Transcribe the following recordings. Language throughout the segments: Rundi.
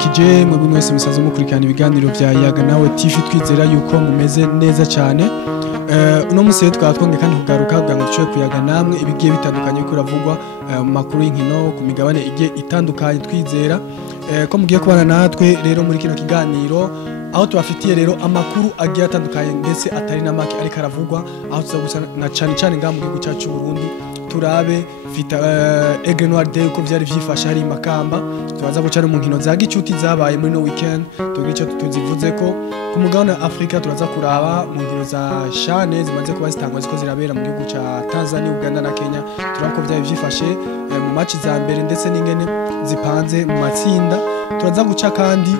turabaramukije mwebwe mwese musaze mukurikirana ibiganiro vya Yaga nawe TV twizera yuko mumeze neza cyane. Uno musi twatwonge kandi kugaruka bwa ngo kuyaga namwe ibigiye bitandukanye ko ravugwa mu makuru y'inkino ku migabane igiye itandukanye twizera ko mugiye kubana natwe rero muri kino kiganiro aho tubafitiye rero amakuru agiye atandukanye ndetse atari na make ariko aravugwa aho tuzagusa na cyane ngaha mu gihugu cyacu Burundi turabe vita Aigle Noir Day uko vyari vyifashe hari Makamba tubaza guca mu nkino za gicuti zabaye muri no weekend tugice tuzivuze ko ku mugabane wa Afrika turaza kuraba mu nkino za shane zimaze kuba zitangwa ziko zirabera mu gihugu ca Tanzania Uganda na Kenya turako vyari vyifashe mu match za mbere ndetse n'ingene zipanze mu matsinda turaza guca kandi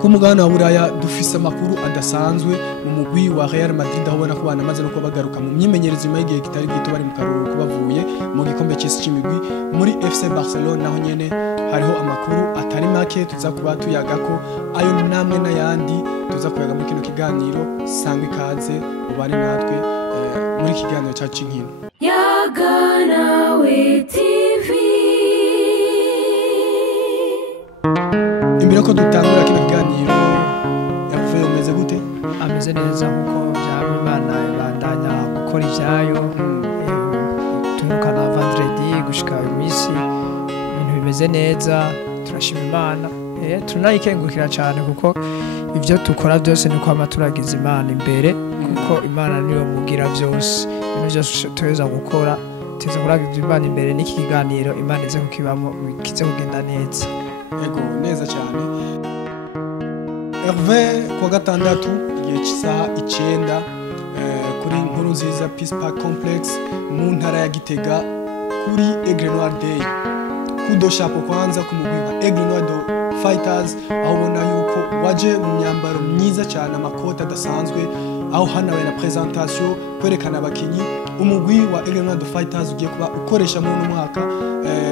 ku mugabane wa Buraya dufise amakuru adasanzwe mu mugwi wa Real Madrid aho bona ko banamaze no kubagaruka mu myimenyerezo nyuma y'igihe kitari gito bari mu karuhuko bavuye mu gikombe cy'isi cy'imigwi muri FC Barcelona naho nyene hariho amakuru atari make tuza kuba tuyagako ayo namwe n'ayandi tuza kuyaga muri kino kiganiro sangwe kaze ubane natwe muri kiganiro cyacu inkino Yaga nawe TV. Imbere ko dutangura kino kiganiro yavuye umeze gute? Ameze neza kuko byaba Imana ibandanya gukora ivyayo tunukana vendredi gushika imisi ibintu bimeze neza turashima Imana tunayikengurukira cyane kuko ivyo tukora byose ni kwa maturagiza Imana imbere kuko Imana niyo mugira byose ibintu byose tuweza gukora tuza kuragiza Imana imbere n'iki kiganiro Imana ize kukibamo kize kugenda neza. Ego neza cyane. Hervé kwa gatandatu igihe cy'isaha 9 kuri Nkuru Nziza Peace Park Complex mu ntara ya Gitega kuri Aigle Noir Day. Kudo chapeau kwanza kumugwinga Aigle Noir Fighters aho bona yuko waje mu myambaro myiza cyane amakota adasanzwe aho hanawe na presentation kwerekana abakinyi umugwi wa Aigle Noir Fighters ugiye kuba ukoresha mu mwaka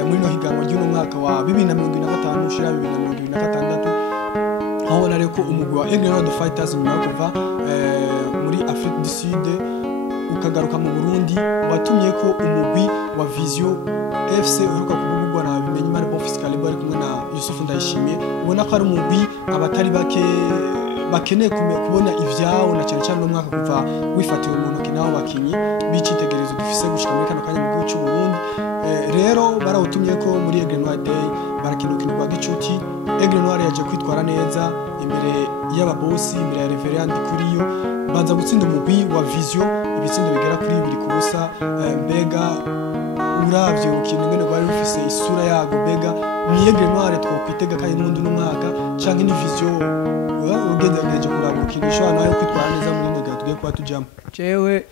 muri no higanwa ry'uno mwaka wa 2025 ushira 2026 aho nare ko umugwi wa Aigle Noir Fighters nyuma kuva muri Afrique du Sud ukagaruka mu Burundi watumye ko umugwi wa Vision FC uruka kuvugwa na bimenye mari bo fiscale bari kumwe na Yusuf Ndayishimiye ubona ko ari umugwi abatari bake bakeneye kubona ivyawo na cyane no mwaka kuva wifatiwe mu ntoki nawo bakinyi bicitegerezo dufise gushika muri kano kanya mu gihugu cy'u Burundi rero barawutumye ko muri Aigle Noir Day barakinukirwa gicuti Aigle Noir yaje kwitwara neza imbere y'ababosi imbere ya Reverend Kuriyo baza gutsinda umugwi wa Vision ibitsindo bigera kuri 2 kubusa mbega uravyo ukintu ngene bari bufise isura yago mbega ni Aigle Noir twokwitega kandi n'undi n'umwaka canke ni Vision ugendegeje kuraba ukintu shwa nayo kwitwara neza muri ndege tugiye kwa tujamo jewe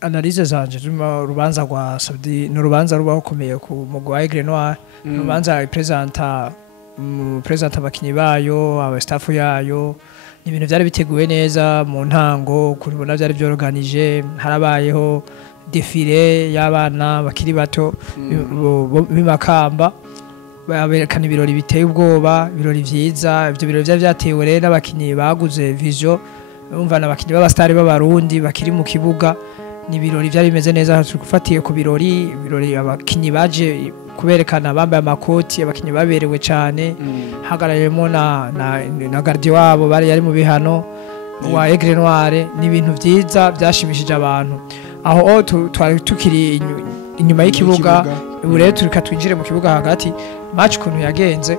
analyse zanje zuma rubanza rwa Saudi no rubanza rubaho komeye ku mugwi wa Aigle Noir rubanza presenta abakinyi bayo aba staff yayo ni ibintu byari biteguwe neza mu ntango kuribona byari byorganije harabayeho defile y'abana bakiri bato bimakamba baberekana ibirori biteye ubwoba ibirori vyiza ivyo birori vyatewe rero n'abakinyi baguze Vision umva n'abakinyi b'abastari b'abarundi bakiri mu kibuga ni ibirori byari bimeze neza tukufatiye ku birori abakinyi baje kuberekana bambaye amakoti abakinyi baberewe cyane hagarayemo na gardi wabo bari yari mu bihano wa Aigle Noir ni ibintu vyiza byashimishije abantu aho twari tukiri inyuma y'ikibuga bure turika twinjire mu kibuga hagati match kuntu yagenze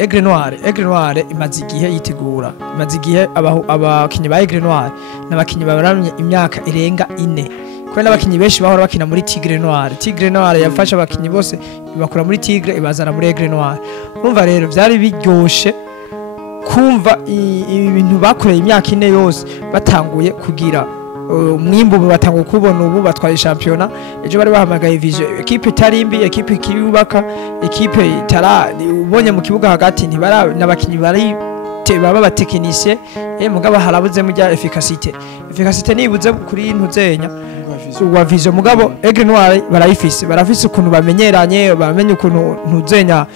Aigle Noir imaze igihe yitegura imaze igihe abakinyi ba Aigle Noir n'abakinyi babaramye imyaka irenga 4 kwenda abakinyi benshi bahora bakina muri Tigre Noir yafasha abakinyi bose bakura muri Tigre ibazana muri Aigle Noir urumva rero byari biryoshe kumva ibintu bakoreye imyaka 4 yose batanguye kugira mwimbo batanguye kubona ubu batwaye championnat ejo bari bahamagaye Vision equipe tarimbi equipe kiyubaka equipe itara ubonye mu kibuga hagati ntibara nabakinyi bari baba batekinicien mugabo harabuze mu rya efficacité nibuze kuri ntuzenya wa Vision mugabo Aigle Noir barafise ukuntu bamenyeranye bamenye ukuntu ntuzenya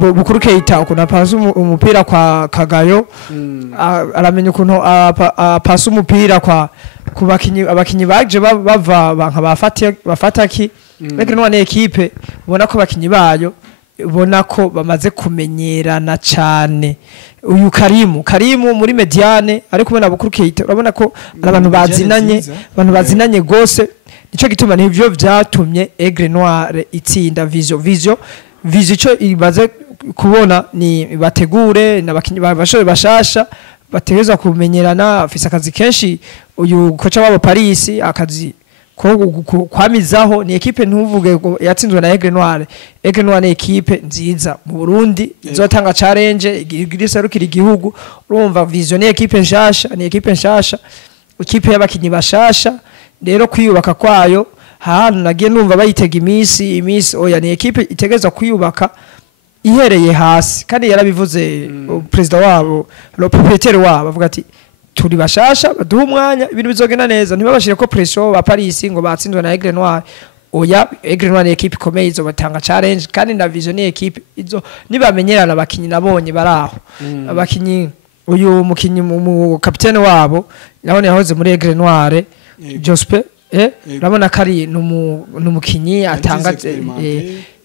bukuru Keita ukuntu apasa umupira kwa Kagayo aramenya ukuntu apasa umupira kwa abakinyi baje bava banka bafataki Aigle Noir ni equipe ubona ko abakinyi bayo ubona ko bamaze kumenyerana cyane uyu Karimu muri Mediane ariko ubona Bukuru Keita urabona ko ari abantu bazinanye gose nico gituma nivyo vyatumye Aigle Noir itsinda Vision ico ibaze kubona ni bategure n'abakinyi bashobe bashasha bategeza kumenyerana afise akazi kenshi uyu kocha wabo Paris akazi kwamizaho ni ekipe ntuvuge yatsinzwe na Aigle Noir ni ekipe nziza mu Burundi izotanga challenge igiserukira igihugu urumva Vision ni ekipe nshasha ekipe y'abakinyi bashasha rero kwiyubaka kwayo hantu nagiye numva bayitega imisi oya ni ekipe itegeza kwiyubaka ihereye hasi kandi yarabivuze president wabo le propriétaire wabo avuga ati turi bashasha baduha umwanya ibintu bizogenda neza ntibabashire ko pression ba Paris ngo batsinzwe na Aigle Noir oya Aigle Noir ni ekipe ikomeye izo batanga challenge kandi na Vision ni ekipe izo nibamenyerana abakinyi nabonye baraho abakinyi uyu mukinyi mu capitaine wabo naho yahoze muri Aigle Noir Jospe urabona kari numukinyi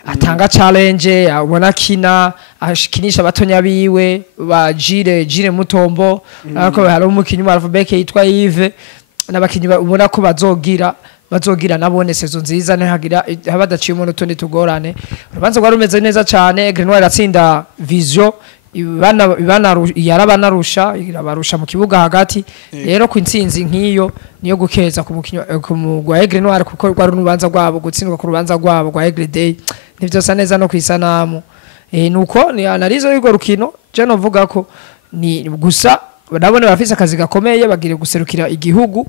atanga challenge abona kina ashikinisha abatonya biwe ba Jire Mutombo ariko hari umukinyi wa Alphabet yitwa Yves n'abakinyi ubona ko bazogira nabone saison nziza ntihagira habadaciye umuntu tundi tugorane urubanza rwa rumeze neza cyane Aigle Noir iratsinda Vision irabarusha mu kibuga hagati rero ku intsinzi nk'iyo niyo gukeza ku mugwa Aigle Noir kuko rwa rubanza rwabo gutsindwa ku rubanza rwabo rwa Aigle Day nivyo neza no kwisanamu nuko ni analize y'urwo rukino je novuga ko ni gusa nabone bafise akazi gakomeye bagire guserukira igihugu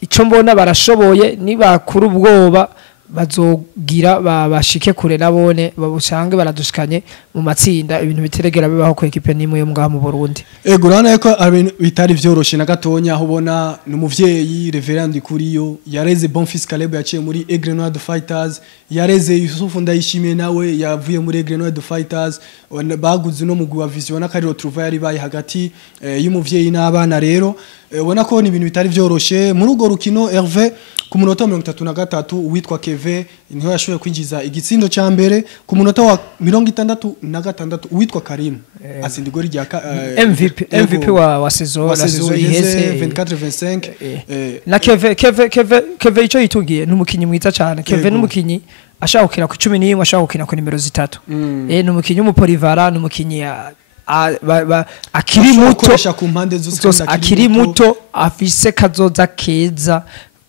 ico mbona barashoboye niba kuri ubwoba bazogira bashike kure nabone babusange baradushikanye mu matsinda ibintu biteregera bibaho ko ekipe nimwe yo ngaha mu Burundi urabona ko bitari vyoroshe na gatonya aho ubona n'umuvyeyi Reverend Kuriyo yareze Bonfils Caleb yaciye muri Aigle Noir Fighters yareze Yusufu Ndayishimiye nawe yavuye muri Aigle Noir Fighters baguze no mugwi wa Vision na kari retrouvaille yari bayi hagati y'umuvyeyi n'abana rero ubona ko ni ibintu bitari vyoroshe muri ugo rukino Hervé ku munota 33 witwa Keve niho yashoboye kwinjiza igitsindo ca mbere ku munota wa 66 witwa Karim asindi gori rya MVP wa saison iheze 24-25 na Keve ico yitugiye n'umukinyi mwiza cyane Keve n'umukinyi ashaka gukina ku 11 ashaka gukina ku nimero 3 n'umukinyi w'umupolivara n'umukinyi akiri muto afise kazoza keza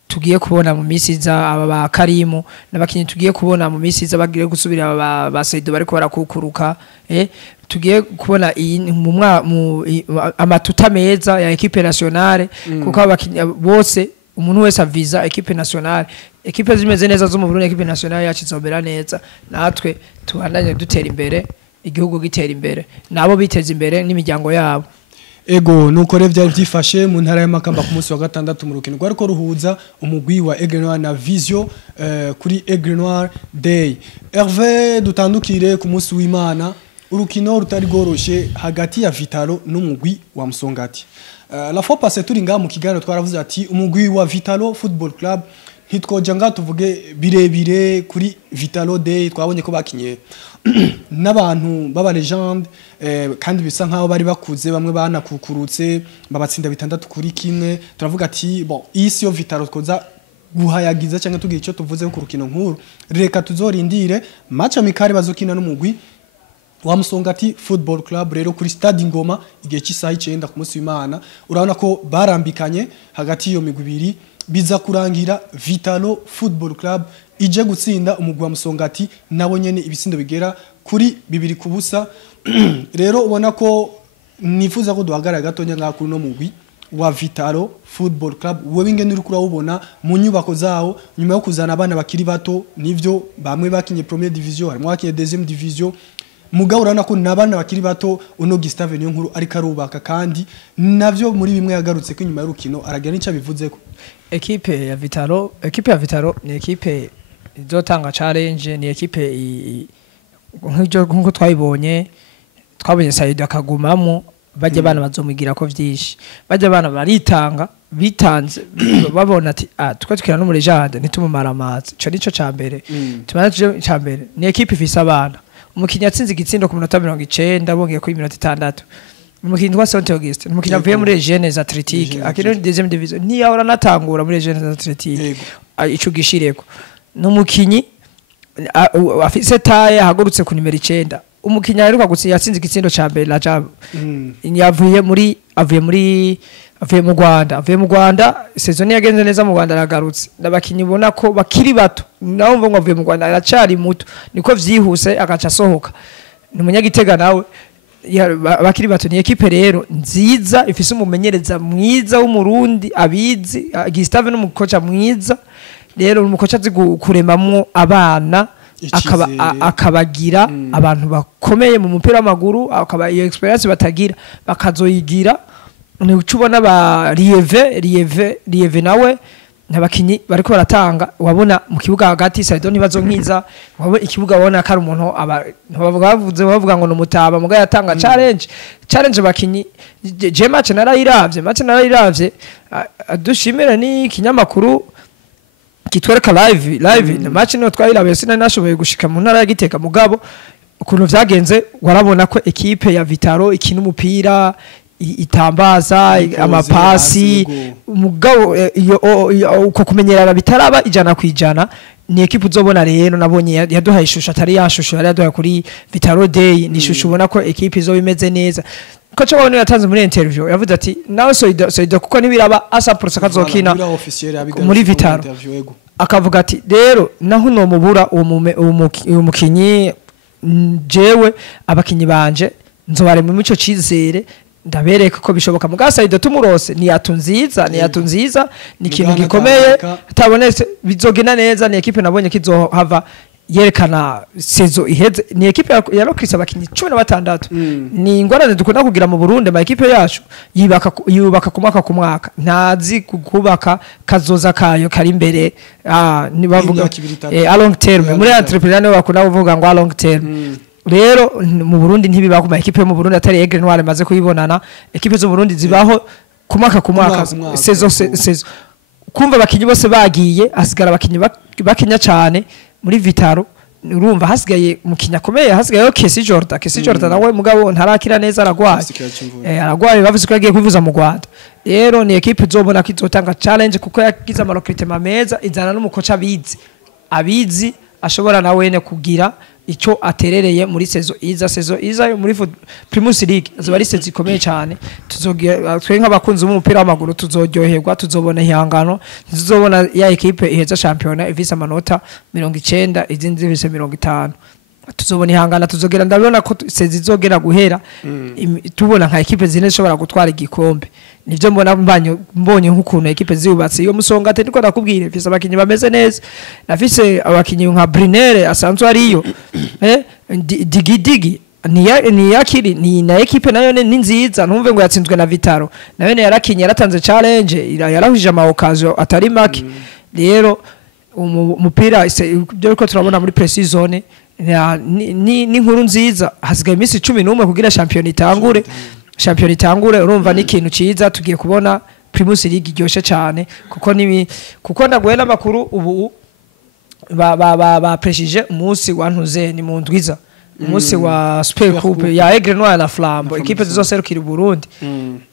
tugiye kubona mu misiza aba ba Karimu n'abakinyi tugiye kubona mu misiza bagire gusubira ba Saido bariko barakukuruka tugiye kubona mu amatuta meza ya equipe nationale kuko abakinyi bose umuntu wese aviza equipe nationale equipe zimeze neza zo mu Burundi equipe nationale yacizobera neza natwe tubandanye dutera imbere igihugu gitera imbere nabo biteza imbere n'imiryango yabo nuko rero byari byifashe mu ntara y'Amakamba ku munsi wa gatandatu mu rukino rwariko ruhuza umugwi wa Aigle Noir na Vision kuri Aigle Noir Day. Hervé dutandukire ku munsi w'Imana urukino rutari goroshe hagati ya Vitalo n'umugwi wa Musongati. La fois passée turi nga mu kiganiro twaravuze ati umugwi wa Vitalo Football Club ntitwoja nga tuvuge birebire kuri Vitalo Day twabonye ko bakinye n'abantu baba legend kandi bisa nkaho bari bakuze bamwe banakukurutse babatsinda 6 kuri kimwe turavuga ati bon isi yo Vitalo twoza guhayagiza cyangwa tugiye icyo tuvuze ku rukino nkuru reka tuzorindire match amikari bazokina n'umugwi wa Musongati Football Club rero kuri Stade Ngoma igihe cy'isaha 9 ku munsi w'Imana urabona ko barambikanye hagati yo migwi ibiri biza kurangira Vitalo Football Club ije gutsinda umugwi wa Musongati nabo nyene ibisindo bigera kuri 2-0 rero ubona ko nifuza ko duhagarara gatonya ngakuru no mugwi wa Vitalo Football Club wewe ingene uri kurawubona mu nyubako zawo nyuma yo kuzana abana bakiri bato nivyo bamwe bakinye première division harimo bakinye deuxième division mugabo urana ko nabana bakiri bato uno Gustave niyo nkuru ari karubaka kandi navyo muri bimwe yagarutse ko nyuma y'urukino aragira n'icyo bivuze ko equipe ya Vitalo ni equipe izotanga challenge ni equipe nk'uko twabonye Saido akagumamo bajya bana bazomugira ko vyinshi bajya bana baritanga bitanze babona ati tukatwikira no muri jade nitumumara amazi ico nico cambere tumanaje cambere ni equipe ifise abana umukinya atsinze igitsindo ku minota 90 bongeye ku minota 6 umukinya wa Saint Augustin umukinya avuye muri Jeunesse Athletique akino deuxième division ni yahora natangura muri Jeunesse Athletique ico gishireko n'umukinyi afise taye hagurutse ku nimero 9 umukinya yaheruka gutsinda yatsinze igitsindo ca mbere la jab yavuye mu Rwanda saison yagenze neza mu Rwanda aragarutse nabakinyi ubona ko bakiri bato naho mvo ngo avuye mu Rwanda aracari muto niko vyihuse agaca sohoka ni umunyagitega nawe bakiri bato ni equipe rero nziza ifise umumenyereza mwiza w'umurundi abizi Gustave n'umukoca mwiza rero umukoca azi kuremamwo abana akabagira abantu bakomeye mu mupira w'amaguru akaba iyo experience batagira bakazoyigira ni ucubona ba Lieve nawe nabakinyi bariko baratanga wabona mu kibuga hagati Saido nibazo nkiza wabona ikibuga wabona kari umuntu bavuga ngo numutaba muga yatanga challenge bakinyi je match narayiravye dushimira ni kinyamakuru kitwereka live match no twayirabe sina nashoboye gushika mu ntara ya Gitega mugabo ukuntu vyagenze warabona ko equipe ya Vitaro ikina umupira itambaza amapasi mugabo uko kumenyerana bitaraba ijana kwijana ni equipe uzobona rero nabonye yaduhaye ishusho atari yashusho yari yaduhaye kuri Vitaro Day ni ishusho ubona ko equipe izo bimeze neza ko cyo babone yatanze muri interview yavuze ati nawe Soido kuko nibiraba asa process kazokina muri Vitaro akavuga ati rero naho no mubura uwo mukinyi jewe abakinyi banje nzobare mu mico cizere ndabereka ko bishoboka muga Saido tumurose ni yatunziza ni kintu gikomeye tabonetse bizogena neza ni equipe nabonye kizohava yerekana sezo iheze ni equipe yarokisa abakinyi 16 ni ingorane dukunda kugira mu Burundi ma equipe yacu yubaka ku mwaka ntazi kubaka kazoza kayo kari imbere ni bavuga a long term muri entrepreneur bakunda kuvuga ngo a long term rero mu Burundi ntibiba ku ma equipe mu Burundi atari Aigle Noir maze kuyibonana equipe zo Burundi zibaho ku mwaka sezo kumva abakinyi bose bagiye asigara abakinyi bakinya cyane muri Vitaro urumva hasigaye mukinya komeye hasigaye Kesi Jordan nawe mugabo ntarakira neza aragwaye bavuze ko yagiye kwivuza mu Rwanda rero ni equipe izobona ko izotanga challenge kuko yagize amarokritema meza izana n'umukoca abizi ashobora nawene kugira ico aterereye muri sezo iza muri Primus League azoba ari sezo ikomeye cyane tuzogira twe nk'abakunzi b'umupira w'amaguru tuzoryoherwa tuzobona ihangano tuzobona ya equipe iheza championnat ifise amanota 90 izindi ifise 50 tuzobona ihangana tuzogera ndabona ko sezo izogera guhera tubona nka equipe zine zishobora gutwara igikombe nivyo mbonye nk'ukuntu equipe ziyubatse iyo musonga ate niko nakubwire fise abakinyi bameze neza nafise abakinyi nka Brunere asanzwe ariyo digi ni yakiri ni na equipe nayo ni nziza ntumve ngo yatsinzwe na Vitaro nayo yarakinye yaratanze challenge yarahuje ama occasion atari make rero umupira byo ko turabona muri pre-season ni nkuru nziza hasigaye iminsi 11 kugira champion itangure urumva ni ikintu ciza tugiye kubona Primus League iryoshe cyane kuko ndaguye n'amakuru ubu ba prejije umunsi wantuze ni mu ndwiza umunsi wa Super Coupe ya Aigle Noir na Flambeau equipe zizoserukira Burundi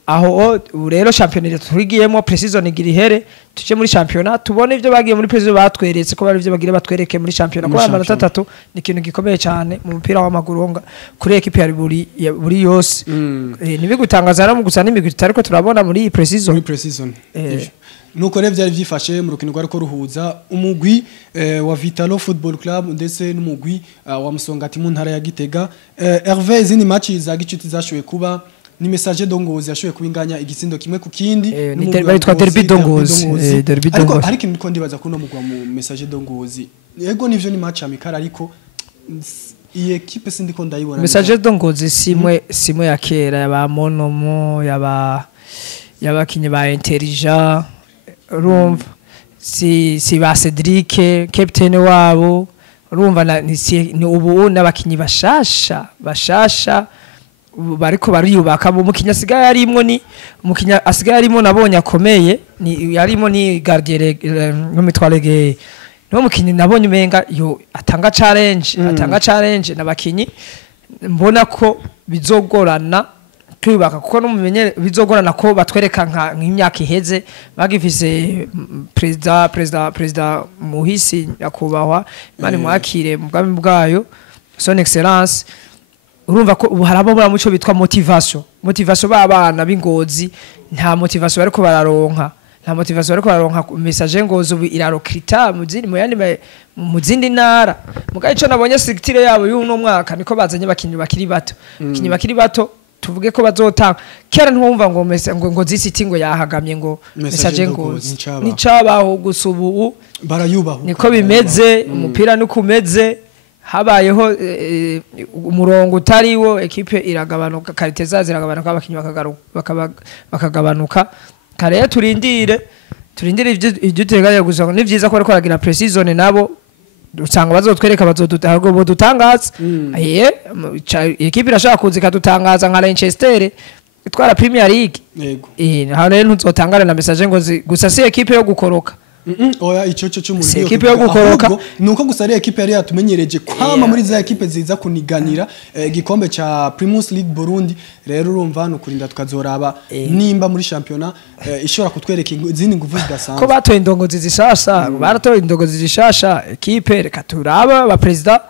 aho rero championnat turigiyemo pre-season igirihere tuje muri championnat tubone ivyo bagiye muri pre-season batweretse ko bari ivyo bagire batwereke muri championnat ko amanota 3 ni ikintu gikomeye cyane mu mupira w'amaguru kuri equipe ya buri yose nibigutangaza no mu gusana imigwi ariko turabona muri pre-season nuko rero byari byifashe mu rukino rwa ruhuza umugwi wa Vitalo Football Club ndetse n'umugwi wa Musongati mu ntara ya Gitega Hervé izindi match za gicuti zashowe kuba ni message dongozi yashowe kubinganya igitsindo kimwe ku kindi bitwa derby dongozi ariko niko ndibaza ko no mugwa mu message dongozi yego nivyo ni match amikara ariko iyi equipe sindiko ndayibona message dongozi simwe ya kera yaba monomo yabakinyi ba intelligent urumva si ba Cedric captain wabo urumva ni ubu n'abakinyi bashasha bariko bariyubaka umukinya asigaye arimo ni umukinya asigaye arimo nabonye akomeye ni yarimo ni gardien no mitwalege no mukinyi nabonye umenga yo atanga challenge nabakinyi mbona ko bizogorana kwibaka kuko no mumenye bizogorana ko batwereka nk'imyaka iheze bagifise president Muhisi yakubahwa mani mwakire mu bwami bwayo son excellence urumva ko ubu harabo muri muco bitwa motivation b'abana b'Ingozi nta motivation bariko bararonka nta motivation bariko bararonka message Ngozi ubu irarokrita mu zindi ntara mugaye ico nabonye structure yabo y'uno mwaka niko bazanye bakinyi bakiri bato tuvuge ko bazotanga kera ntumva ngo zisiti ngo yahagamye ngo message Ngozi nicabaho gusubu barayubaho niko bimeze umupira nukumeze habayeho umurongo utariwo ekipe iragabanuka karite ziragabanuka abakinyi bakagabanuka kare turindire ibyo teganya gusa ni byiza ko bariko baragira precision nabo usanga bazotwereka bazodutangaza ekipe irashaka kuzika dutangaza nka Manchester itwara Premier League hano ntuzotangana na message ngo gusa si ekipe yo gukoroka oya ico cy'umuntu ekipe yo gukoroka nuko gusa ari ekipe yari yatumenyereje kwama muri za ekipe ziza kuniganira igikombe ca Primus League Burundi rero urumva no kurinda tukazoraba nimba muri championnat ishobora kutwereka izindi nguvu zidasanzwe ko batoye indongozi zishasha baratoye indongozi zishasha ekipe reka turaba ba president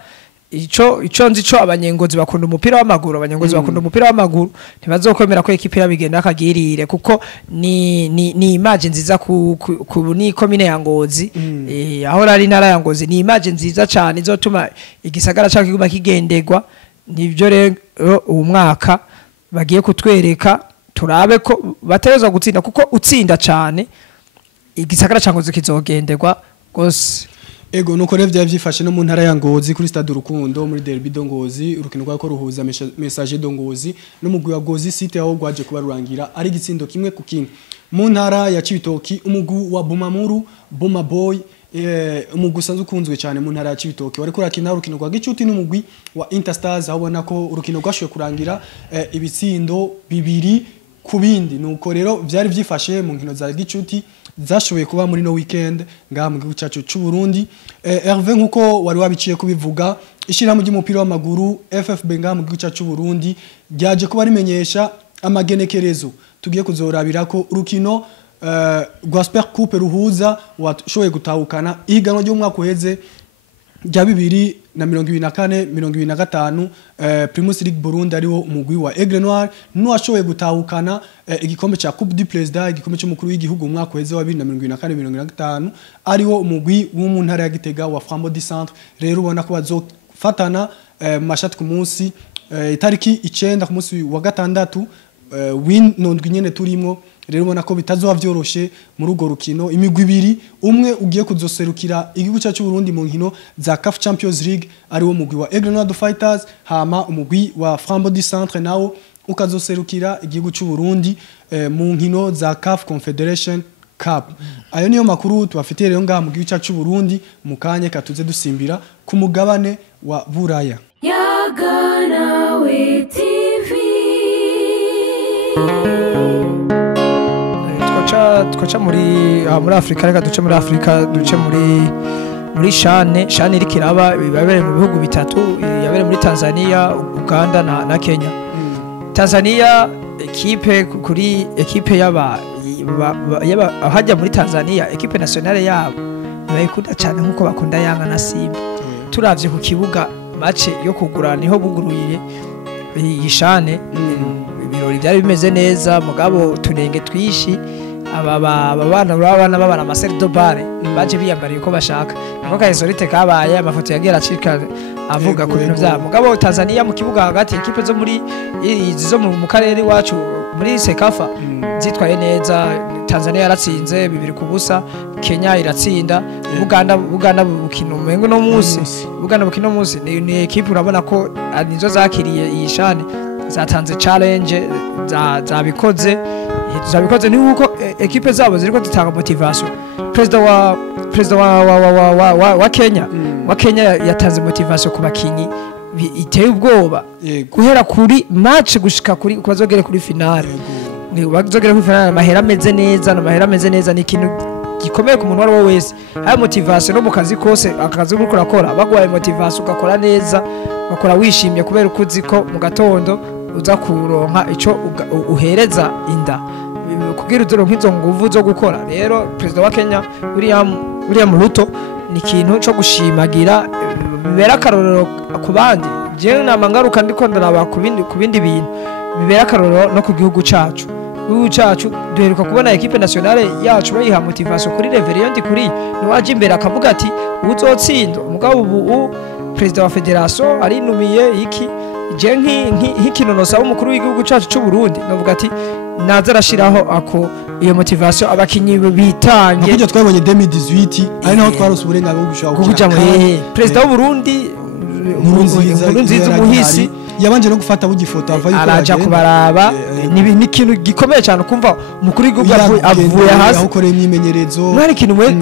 ico nzico abanyengozi bakunda umupira w'amaguru ntibazokwemera ko ekipe yabigenda akagirire kuko ni image nziza ku ni komine ya Ngozi aho rari ntara ya Ngozi ni image nziza cyane izotuma igisagara cyo kiguma kigendegwa nivyo rero uwo mwaka bagiye kutwereka turabe ko baterezwa gutsinda kuko utsinda cyane igisagara cyo Ngozi kizogendegwa gose ego nuko revye yavyifashe no mu ntara ya Ngozi kuri stade Urukundo muri derby do Ngozi urukino rwako ruhuza message do Ngozi no mugwi wa Ngozi City aho gwaje kuba rurangira ari gitsindo kimwe ku kimwe mu ntara ya Cibitoki umugwi wa Bumamuru Boma Boy umugwi usanzwe ukunzwe cyane mu ntara ya Cibitoki wari kurakina urukino rwa gicuti n'umugwi wa Interstars aho ubona ko urukino rwashoye kurangira ibitsindo bibiri ku bindi nuko rero vyari vyifashe mu nkino za gicuti zashoboye kuba muri no weekend ngaha mu gihugu cyacu cy'u Burundi Hervé nkuko wari wabiciye kubivuga ishirahamwe ry'umupira w'amaguru FFB ngaha mu gihugu cyacu cy'u Burundi ryaje kuba rimenyesha amagenekerezo tugiye kuzorabira ko urukino rwa Super Coupe ruhuza washoboye gutahukana ihiganwa ry'umwaka uheze rya 2024-2025 Primus League Burundi ariwo umugwi wa Aigle Noir n'uwashoboye gutahukana igikombe ca Coupe du Président igikombe cy'umukuru w'igihugu umwaka uheze wa 2024-2025 ariwo umugwi wo mu ntara ya Gitega wa Frambo du Centre rero ubona ko bazofatana mashati ku munsi itariki 9 ku munsi wa gatandatu w'indwi nyene turimo rero ubona ko bitazoba vyoroshe muri ugo rukino imigwi ibiri umwe ugiye kuzoserukira igihugu cyacu Burundi mu nkino za CAF Champions League ari wo mugwi wa Aigle Noir Fighters hama umugwi wa Frambo du Centre nawo ukazoserukira igihugu cy'u Burundi mu nkino za CAF Confederation Cup ayo niyo makuru tubafitiye rero ngaha mu gihugu cyacu Burundi mu kanya katuze dusimbira ku mugabane wa Buraya Yagana we TV twaca muri Afrika reka duce muri Afrika duce muri Shane iri kiraba bibabere mu bihugu bitatu yabere muri Tanzania Uganda na Kenya Tanzania ekipe yaba hajya muri Tanzania ekipe nationale yabo bayikunda cyane nkuko bakunda Yanga na Simba turavye ku kibuga match yo kugura niho buguruye yishane ibirori byari bimeze neza mugabo tunenge twishi abana babana Marcel Dobare baje biyambariye uko bashaka niko kayisorite kabaye amafoto yagera acika avuga ku bintu byabo mugabo Tanzania mu kibuga hagati ekipe zo muri zo mu karere wacu muri Sekafa zitwaye neza Tanzania yaratsinze 2-0 Kenya iratsinda Uganda bukino mengo no munsi Uganda bukino munsi ni ekipe urabona ko nizo zakiriye yishane zatanze challenge zabikoze ni uko ekipe zabo ziriko zitanga motivation president wa Kenya yatanze motivation ku bakinyi iteye ubwoba Yego. guhera kuri match gushika kuri bazogere kuri finale bazogere kuri finale amahera ameze neza amahera ameze neza ni ikintu gikomeye ku muntu wari wese aya motivation no mu kazi kose akazi uriko urakora bagwaye motivation ugakora neza ugakora wishimye kubera ukuzi ko mu gatondo uza kuronka ico uhereza inda kugira uzoro nk'izo nguvu zo gukora rero president wa Kenya William Ruto ni ikintu cyo gushimagira bibera akarorero ku bandi jewe namangaruka ndiko ndaraba ku bindi bintu bibera akarorero no ku gihugu cacu duheruka kubona equipe nationale yacu bayiha motivation kuri level ndi kuri no waje imbere akavuga ati uzotsinda umugabo ubu president wa federation ari numiye iki je nk'ikino nosaba umukuru w'igihugu cacu cy'u Burundi navuga ati naza arashiraho ako iyo motivation abakinyi bitange nakujya twabonye 2018 ari naho twarose uburenganzira bwo gushaka kuja muri president w'u Burundi Nkurunziza umuhisi yabanje no gufata bugifoto avaye araja kubaraba ni ikintu gikomeye cyane kumva umukuru w'igihugu avuye hasi aho koreye imyimenyerezo mwari ikintu mwe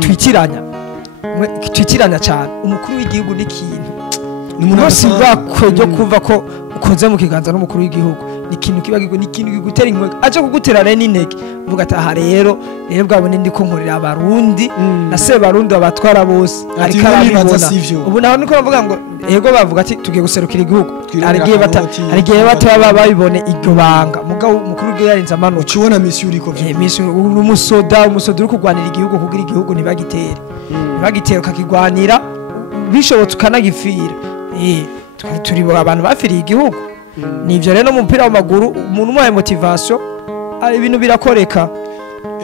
twitiranya cyane umukuru w'igihugu ni ikintu umunsi bakwejo kumva ko ukoze mu kiganza n'umukuru w'igihugu ni ikintu kibagigo ni ikintu gigutera inkwe aje kugutera rene n'intege uvuga ati aha rero bwabone ndi ko nkorera abarundi na se barundi abatwara bose ariko arabibona ubu naho niko bavuga ngo yego bavuga ati tugiye guserukira igihugu arigiye bataba babibone iryo banga mugabo umukuru w'igihugu yarinze amanuka ukibona mission uriko mission umusoda uri kugwanira igihugu kugira igihugu ntibagitere ukakigwanira bishobotse ukanagifira turi abantu bafiriye igihugu nivyo rero mu mupira w'amaguru umuntu umuhaye motivation ibintu birakoreka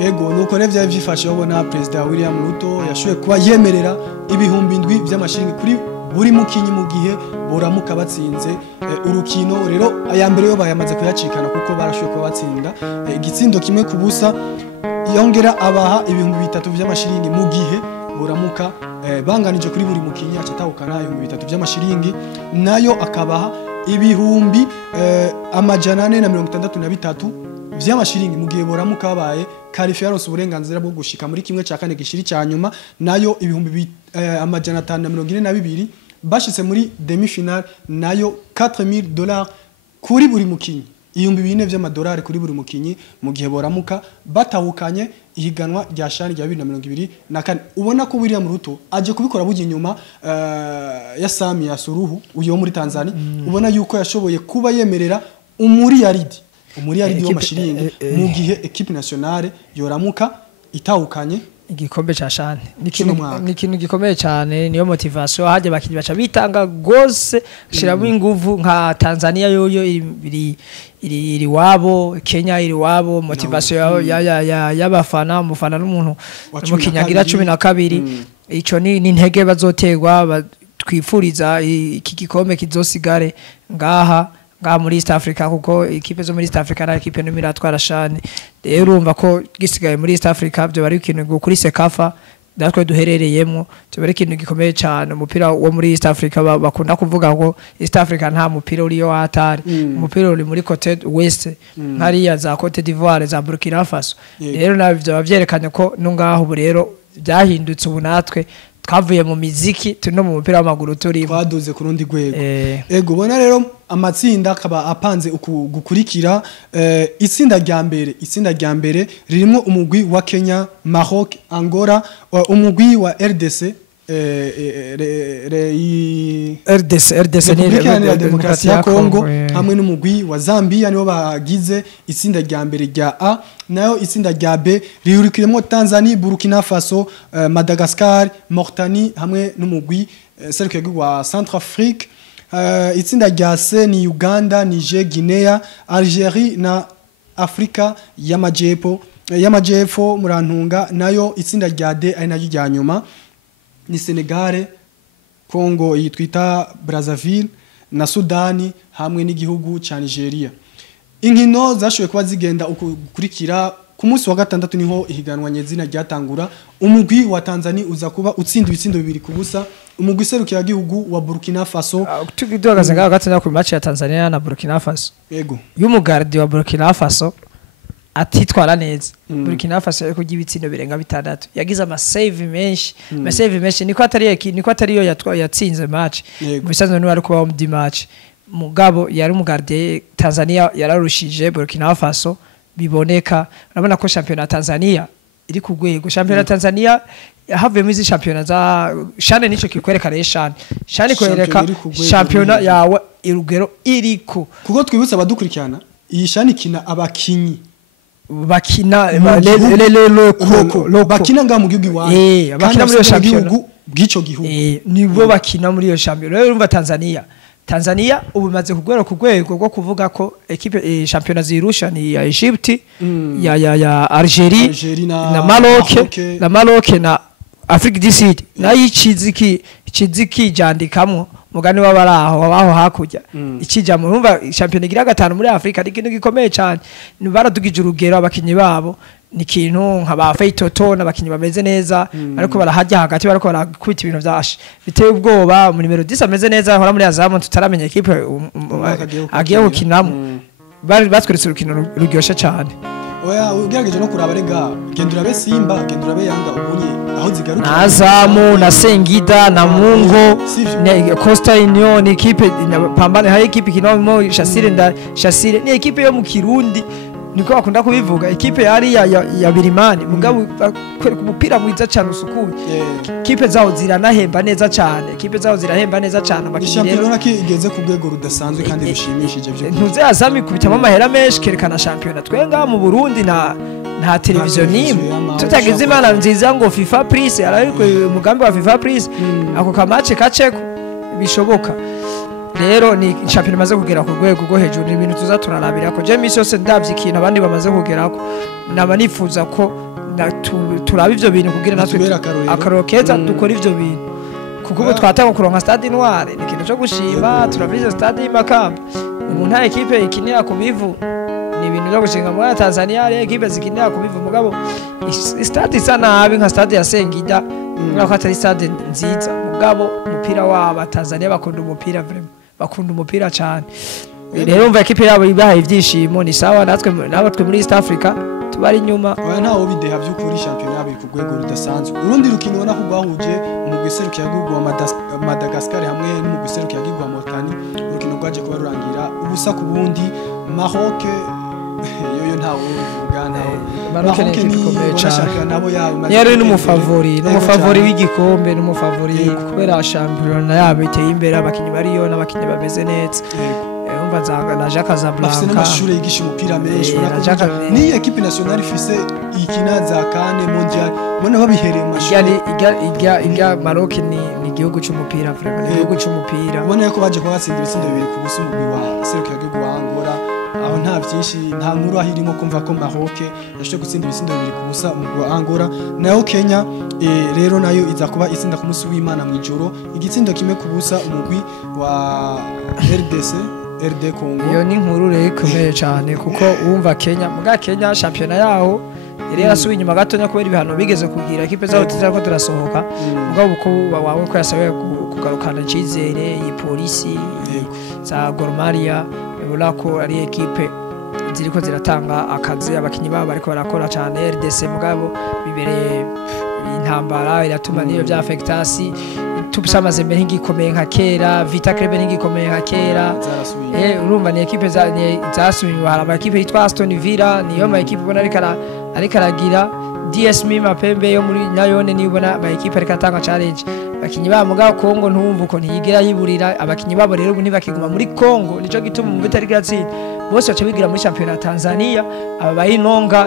ego nuko ne vyari vyifashe ubona president William Ruto yashoye kuba yemerera ibihumbi ndwi by'amashiringi kuri buri mukinyi mu gihe boramuka batsinze urukino rero aya mbere yo bayamaze kuyacikana kuko barashoye kuba batsinda igitsindo kimwe ku busa yongera abaha ibihumbi 3 by'amashiringi mu gihe boramuka banganije kuri buri mukinyi acatahukana ibihumbi 3 by'amashiringi nayo akabaha ibihumbi amajana 463 vy'amashiringi mu gihe boramuka babaye qualifiance uburenganzira bwo gushika muri kimwe cya kane gishiri cyanyuma nayo ibihumbi amajana 542 bashitse muri demi finale nayo $4000 kuri buri mukinyi ibihumbi 4 vy'amadolari kuri buri mukinyi mu gihe boramuka batahukanye ihiganwa rya shani rya 2024 ubona ko William Ruto aje kubikora bugi inyuma ya Samia Suluhu uyo muri Tanzania ubona yuko yashoboye kuba yemerera umuriyaridi w'amashiringi mu gihe equipe nationale yoramuka itahukanye igikombe cha shane ni ikintu gikomeye cyane niyo motivation haje bakinyi baca bitanga gose shiramo inguvu nka Tanzania yoyo iri wabo Kenya iri wabo motivation y'abafana umufana n'umuntu mukinyagira 12 ico ni intege bazotegwa twifuriza iki gikombe kizosigare ngaha muri East Africa kuko equipe zo muri East Africa na equipe no miratwara shane rero urumva ko gisigaye muri East Africa byo bari ikintu kuri Sekafa natwe duherereyemo cyo bari ikintu gikomeye cyane umupira wo muri East Africa bakunda kuvuga ngo East Africa nta mupira uriyo hatari umupira uri muri Côte Ouest hariya za Côte d'Ivoire za Burkina Faso rero nabyo bavyerekanye ko nungaho ubu rero byahindutse ubu natwe twavuye mu miziki turi no mu mupira w'amaguru turi twaduze ku rundi rwego ego bona rero amatsinda akaba apanze gukurikira itsinda rya mbere ririmo umugwi wa Kenya Maroc Angola umugwi wa RDC RDC ni Demokrasia ya Kongo hamwe n'umugwi wa Zambia nibo bagize itsinda rya mbere rya A nayo itsinda rya B rihurikiremo Tanzania Burkina Faso Madagascar Mauritanie hamwe n'umugwi serukiragihugu wa Centrafrique itsinda rya C ni Uganda Niger Guinea Algeria na Afrika y'amajepfo murantunga nayo itsinda rya D ari nayo rya nyuma ni Senegal Congo yitwita Brazzaville na Sudani hamwe n'igihugu ca Nigeria inkino zashowe kuba zigenda ukurikira ku munsi wa gatandatu niho ihiganwa nyezina ryatangura umugwi wa Tanzania uza kuba utsinda ibitsindo 2 ku busa umugwi serukira gihugu wa Burkina Faso tugidogaza ngaho gatandatu ku match ya Tanzania na Burkina Faso yego y'umugardi wa Burkina Faso atitwara neza Burkina Faso ariko gibitsindo birenga 6 yagize amasave menshi niko atariyo yatsinze match mu bisanzwe no ariko bawo mu match mugabo yari umugardier Tanzania yararushije Burkina Faso biboneka urabona ko championnat Tanzania iri ku rwego championnat Tanzania havemo izi championnat za shane nico kikwereka reshane shane kwereka championnat yawe irugero iriko kuko twibutsa abadukurikirana iyi shane kina abakinyi bakina bakina nga mu gihugu iwawe bakina muri iyo championnat bw'ico gihugu nibo bakina muri iyo championnat rero urumva Tanzania ubu maze kugwera ku rwego rwo kuvuga ko equipe championnat zirusha ni ya Egypt ya Algerie na Maroc na Afrique du Sud nayo ikiziki jandikamwo mugani w'abaraho wabaho hakurya ikija mu rumva championnat igira gatanu muri Afrika ari kintu gikomeye cyane baradugije urugero abakinyi babo ni kintu nk'aba Feitoto n'abakinyi bameze neza ariko barahajya hagati bariko barakubita ibintu byashe biteye ubwoba mu numero 10 ameze neza hora muri Azam tutaramenya equipe agiye gukinamo bari batweretse urukino ruryoshe cyane oya ugerageje no kuraba rega gendura be Simba gendura be Yanga ubunye aho zigaruka na Azamu na Sengida na Mungo na Costa Union equipe pambane ha equipe kinamo Shasire ni equipe yo mu Kirundi niko bakunda kubivuga equipe yari ya Birimani mugabo kwereka umupira mwiza cyane usukuye equipe zaho ziranahemba neza cyane equipe zaho zirahemba neza cyane abakinyi rero igeze ku rwego rudasanzwe kandi bishimishije byo ntuze Azami kubitamo amahera menshi kerekana championnat twenga mu Burundi nta televiziyo nimwe tutagize imana nziza ngo FIFA Plus ariko umugambi wa FIFA Plus ako kamace kaceko bishoboka rero ni championnat maze kugera ku rwego rwo hejuru ibintu tuzaturarabira ko je misi yose ndavye ikintu abandi bamaze kugerako naba nifuza ko turaba ivyo bintu kugira natwe akarokeza dukora ivyo bintu kuko ubu twatanga kuronka stade noire ni kintu cyo gushima turavize stade y'Imakamba umuntu nta equipe ikinira ku bivu ni ibintu byo gushinga muri Tanzania ari equipe zikinira ku bivu mugabo stade isa nabi nka stade ya Sengida nako atari stade nziza mugabo umupira wa Tanzania bakunda umupira vraiment bakunda umupira cyane rero umva equipe yabo ibahaye ivyishimo ni sawa natwe muri East Africa tubari nyuma oya ntawo bideha by'ukuri championnat yabo ku rwego rudasanzwe urundi rukino ubona ko rwahuje mu gwiseruka yagurwa wa Madagascar hamwe no mu gwiseruka yagurwa Mauritanie urukino rwaje kuba rurangira ubusa ku bundi Maroc yoyo ntawo ugana Maroc ni gikomeye cyane nabo yabo yari n'umufavori w'igikombe n'umufavori kubera championnat yabo iteye imbere abakinyi bariyo n'abakinyi bameze neza umva zanga na Jacques Casablanca afite n'amashuri yigisha umupira menshi ni equipe nationale ifise ikina za kane mondial mbona babihereye amashuri iga Maroc ni igihugu cy'umupira vraiment igihugu cy'umupira ubona ko baje kubatsinda ibitsindo bibiri ku busa umugwi wa seruka y'igihugu wa Angola aho nta byinshi nta nkuru ahirimo kumva ko Maroc yashoje gutsinda ibitsindo bibiri ku busa umugwi wa Angola nayo Kenya rero nayo iza kuba itsinda ku munsi w'Imana mu ijoro igitsindo kimwe ku busa umugwi wa RD Congo iyo ni inkuru rero ikomeye cyane kuko wumva Kenya muga Kenya championnat yaho yari yarasubiye inyuma gatonya kubera ibihano bigeze kugira equipe zaho tuzako turasohoka mugabo uko wawe ko yasabe kugarukana cyizere y'Polisi za Gor Mahia ubona ko ari equipe ziriko ziratanga akazi abakinyi babo ariko barakora cyane RDC mugabo bibereye intambara iratuma niyo bya affectasi tubisamaze mbere ngikomeye nka kera Vita Club ngikomeye nka kera urumva ni equipe zasubiye hari ama equipe yitwa Aston Villa niyo ma equipe ubona ariko aragira DSM Mapembe yo muri nayone nibona ama equipe ariko atanga challenge abakinyi ba muga Kongo ntumva uko ntiyigira yiburira abakinyi babo rero ubu bakiguma muri Kongo nico gituma mu bitari gatsinda bose bace bigira muri championnat Tanzania aba bayinonga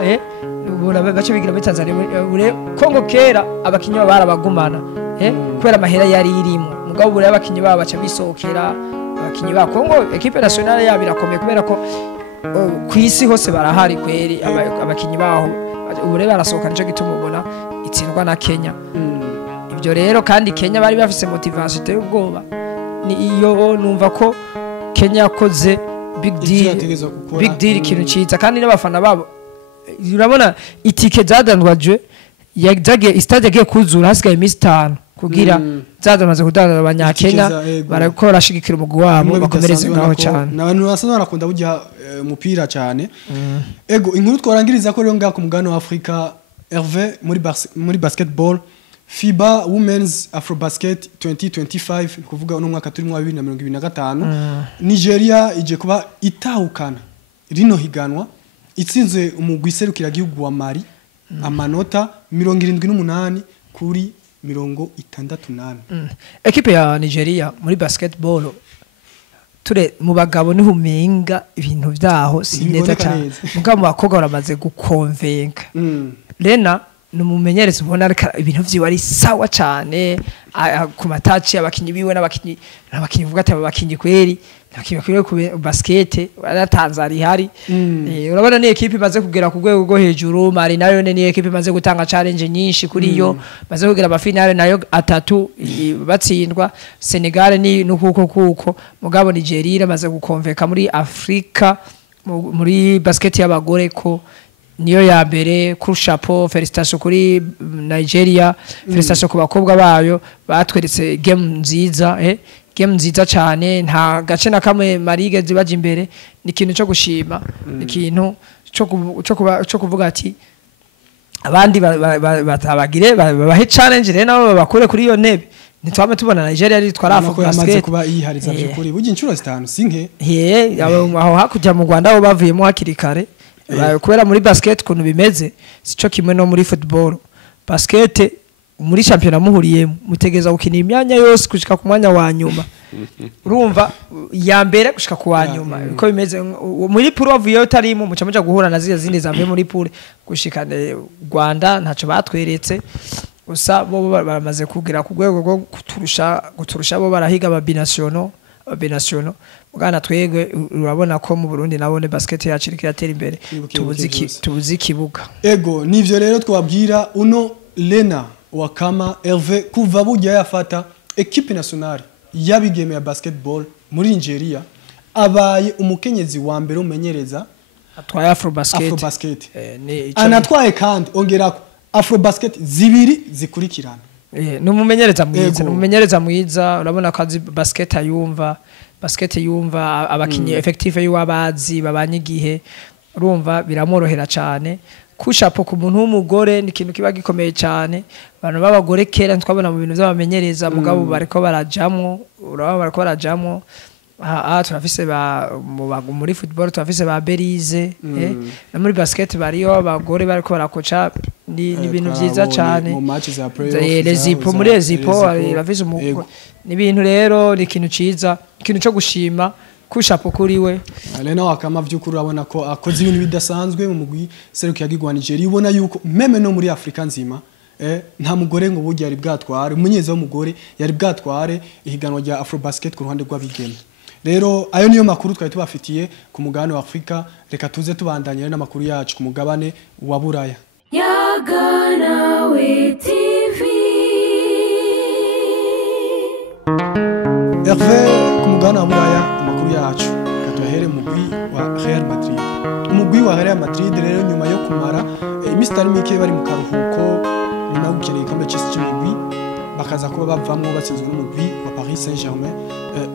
ubona bace bigira muri Tanzania Kongo kera abakinyi barabagumana kubera amahera yari irimo mugabo buri abakinyi babo baca bisohokera abakinyi ba Kongo equipe nationale yabo irakomeye kubera ko ku isi hose barahari kweri abakinyi baho ubure barasohoka nico gituma ubona itsindwa na Kenya ibyo rero kandi Kenya bari bafise motivation iteye ubwoba ni iyo numva ko Kenya yakoze big deal ikintu ciza kandi n'abafana babo urabona itike zadandwajwe yagiye stade yagiye kuzura hasigaye iminsi 5 kugira zamaze kudandaza abanyakenya Ikikiza, yego. barako barashigikira umugwi wabo Bimwe bakomereze bidasanzwe ngaho ubona ko cyane n'abantu basanzwe barakunda burya umupira cyane ego inkuru twarangiriza ko rero ngaho ku mugabane wa Afrika Hervé muri basketball FIBA Women's Afrobasket 2025 ni kuvuga uno mwaka turimo wa 2025 Nigeria ije kuba itahukana rino higanwa itsinze umugwi serukira gihugu wa Mali amanota 78 kuri 68. ekipe ya Nigeria muri basketball ture mu bagabo niho umenga ibintu vyaho si neza Ntibiboneka cyane neza. mugabo mu bakobwa baramaze gukonvenka Lena numumenyereza ubona ariko ibintu vyiwe ari sawa cyane ku mataci abakinyi biwe n'abakinyi vuga ati abakinyi kweri nakibakiwe ku basket aratanzari hari urabona ni ekipe imaze kugera ku rwego rwo hejuru Mali nayo ni ekipe imaze gutanga challenge nyinshi kuri yo maze kugera ba finale nayo atatu batsindwa Senegal ni nukuko mugabo Nigeria maze gukonveka muri Afrika muri basket y'abagore ko niyo ya mbere ku chapeau felicitation kuri Nigeria felicitation ku bakobwa bayo batweretse game nziza cyane nta gace na kamwe marige zibaje imbere ni ikintu cyo gushima ni ikintu cyo kuvuga ati abandi batabagire babahe challenge rero nabo bakure kuri iyo ntebe nitwame tubona Nigeria ari twarafu basket kuba yihariza byukuri bugi inshuro zitanu sinke aho hakujya mu Rwanda aho bavuyemo hakiri kare kubera muri basket kuntu bimeze sico kimwe no muri football basket muri championnat muhuriyemo mutegeza gukina imyanya yose kushika ku mwanya wa nyuma urumva ya mbere gushika ku wa nyuma uko bimeze muri pool wavuye utarimo mucamuja guhura na zindi zambe muri pool gushika Rwanda ntaco batweretse gusa bo baramaze kugira ku rwego rwo guturusha bo barahiga ababinationaux mugana twege urabona ko mu Burundi nabone basket yacu iriko yatera imbere tubuzi kibuga ego nivyo rero twabwira uno Lena Wakama Hervé kuva bujya yafata equipe nationale yabigeme ya basketball muri Nigeria abaye umukenyezi wa mbere umenyereza atwaye Afrobasket anatwaye kandi ongerako Afrobasket zibiri zikurikirana numumenyereza mwiza urabona ko azi basket yumva abakinyi effective y'abazi babanye igihe urumva biramworohera cyane kushapo ku muntu w'umugore ni ikintu kiba gikomeye cyane abantu b'abagore kera twabona mu bintu by'abamenyereza mugabo bariko barajamwo turafise muri football turafise ba Berize na muri basket bariyo abagore bariko barakoca ni ibintu byiza cyane lezipo muri lezipo irafise ni ibintu rero ni ikintu ciza ikintu cyo gushima kushapo kuri we Lena Wakama vyukuri urabona ko akoze ibintu bidasanzwe mu mugwi serukiya gigwa Nigeria ubona yuko meme no muri Afrika nzima nta mugore ngo burya yari bwatware umunyeza w'umugore yari bwatware ihiganwa rya Afrobasket ku ruhande rw'abigeme rero ayo niyo makuru twari tubafitiye ku mugabane wa Afrika reka tuze tubandanye n'amakuru yacu ku mugabane wa Buraya Yaganawe TV Hervé ku mugabane wa Buraya amakuru yacu katuhere mugwi wa Real Madrid umugwi wa Real Madrid rero nyuma yo kumara imisi itari mike bari mu karuhuko nyuma yo gukina igikombe cy'umugwi bakaza kuba bavamwo batsinzwe n'umugwi wa Paris Saint-Germain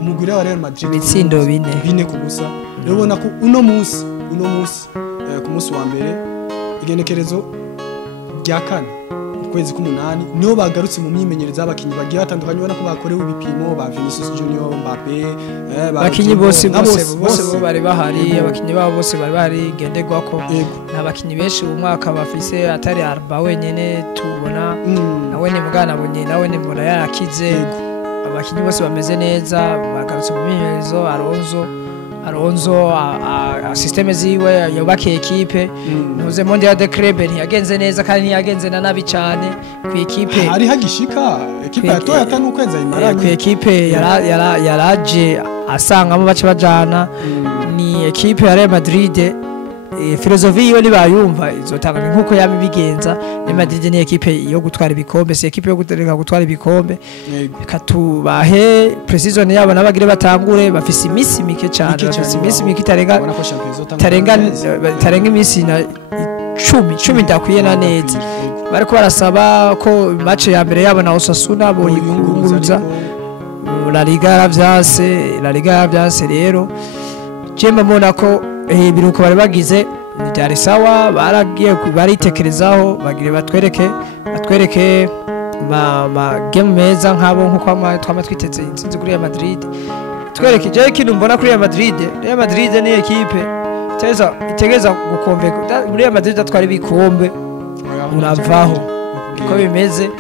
umugwi wa Real Madrid ibitsindo bine ku busa rero ubona ko uno munsi ku munsi wa mbere igenekerezo rya kane kwezi k'umunani niho bagarutse mu myimenyerezo y'abakinyi bagiye batandukanye ubona ko bakorewe ibipimo ba Vinicius Junior Mbappe abakinyi bose bari bahari abakinyi babo bose bari bahari genderwako n'abakinyi benshi uyu mwaka bafise atari Arba wenyene tubona nawe ni mugana bunye nawe ni mbona yarakize abakinyi bose bameze neza bagarutse mu myimenyerezo Alonso systeme ziwe yubake ekipe nuze Mondial de Club ntiyagenze neza kandi ntiyagenze na nabi cyane ku ekipe hari hagishika ekipe yatoye atanu kweza imaranye ku ekipe yaraje asangamo bace bajana ni ekipe ya Real Madrid filozofi yo nibayumva izotanga nkuko yabibigenza Real Madrid ni ekipe yo gutwara ibikombe si ekipe yo gutwara ibikombe katubahe precision yabo nabagire batangure bafise imisi mike cyane bafise imisi mike tarenga imisi cumi ndakwiye na neza bariko barasaba ko match ya mbere yabo na Osasuna boyunguruza La Liga yaravyase rero jemba mbona ko biruko bari bagize byari sawa baragiye baritekerezaho bagire batwereke ma game meza nkabo nkuko twama twiteze insinzi kuri Real Madrid twereke je kintu mbona kuri Real Madrid ni equipe itegeza gukomveka muri Real Madrid atwara ibikombe uravaho uko bimeze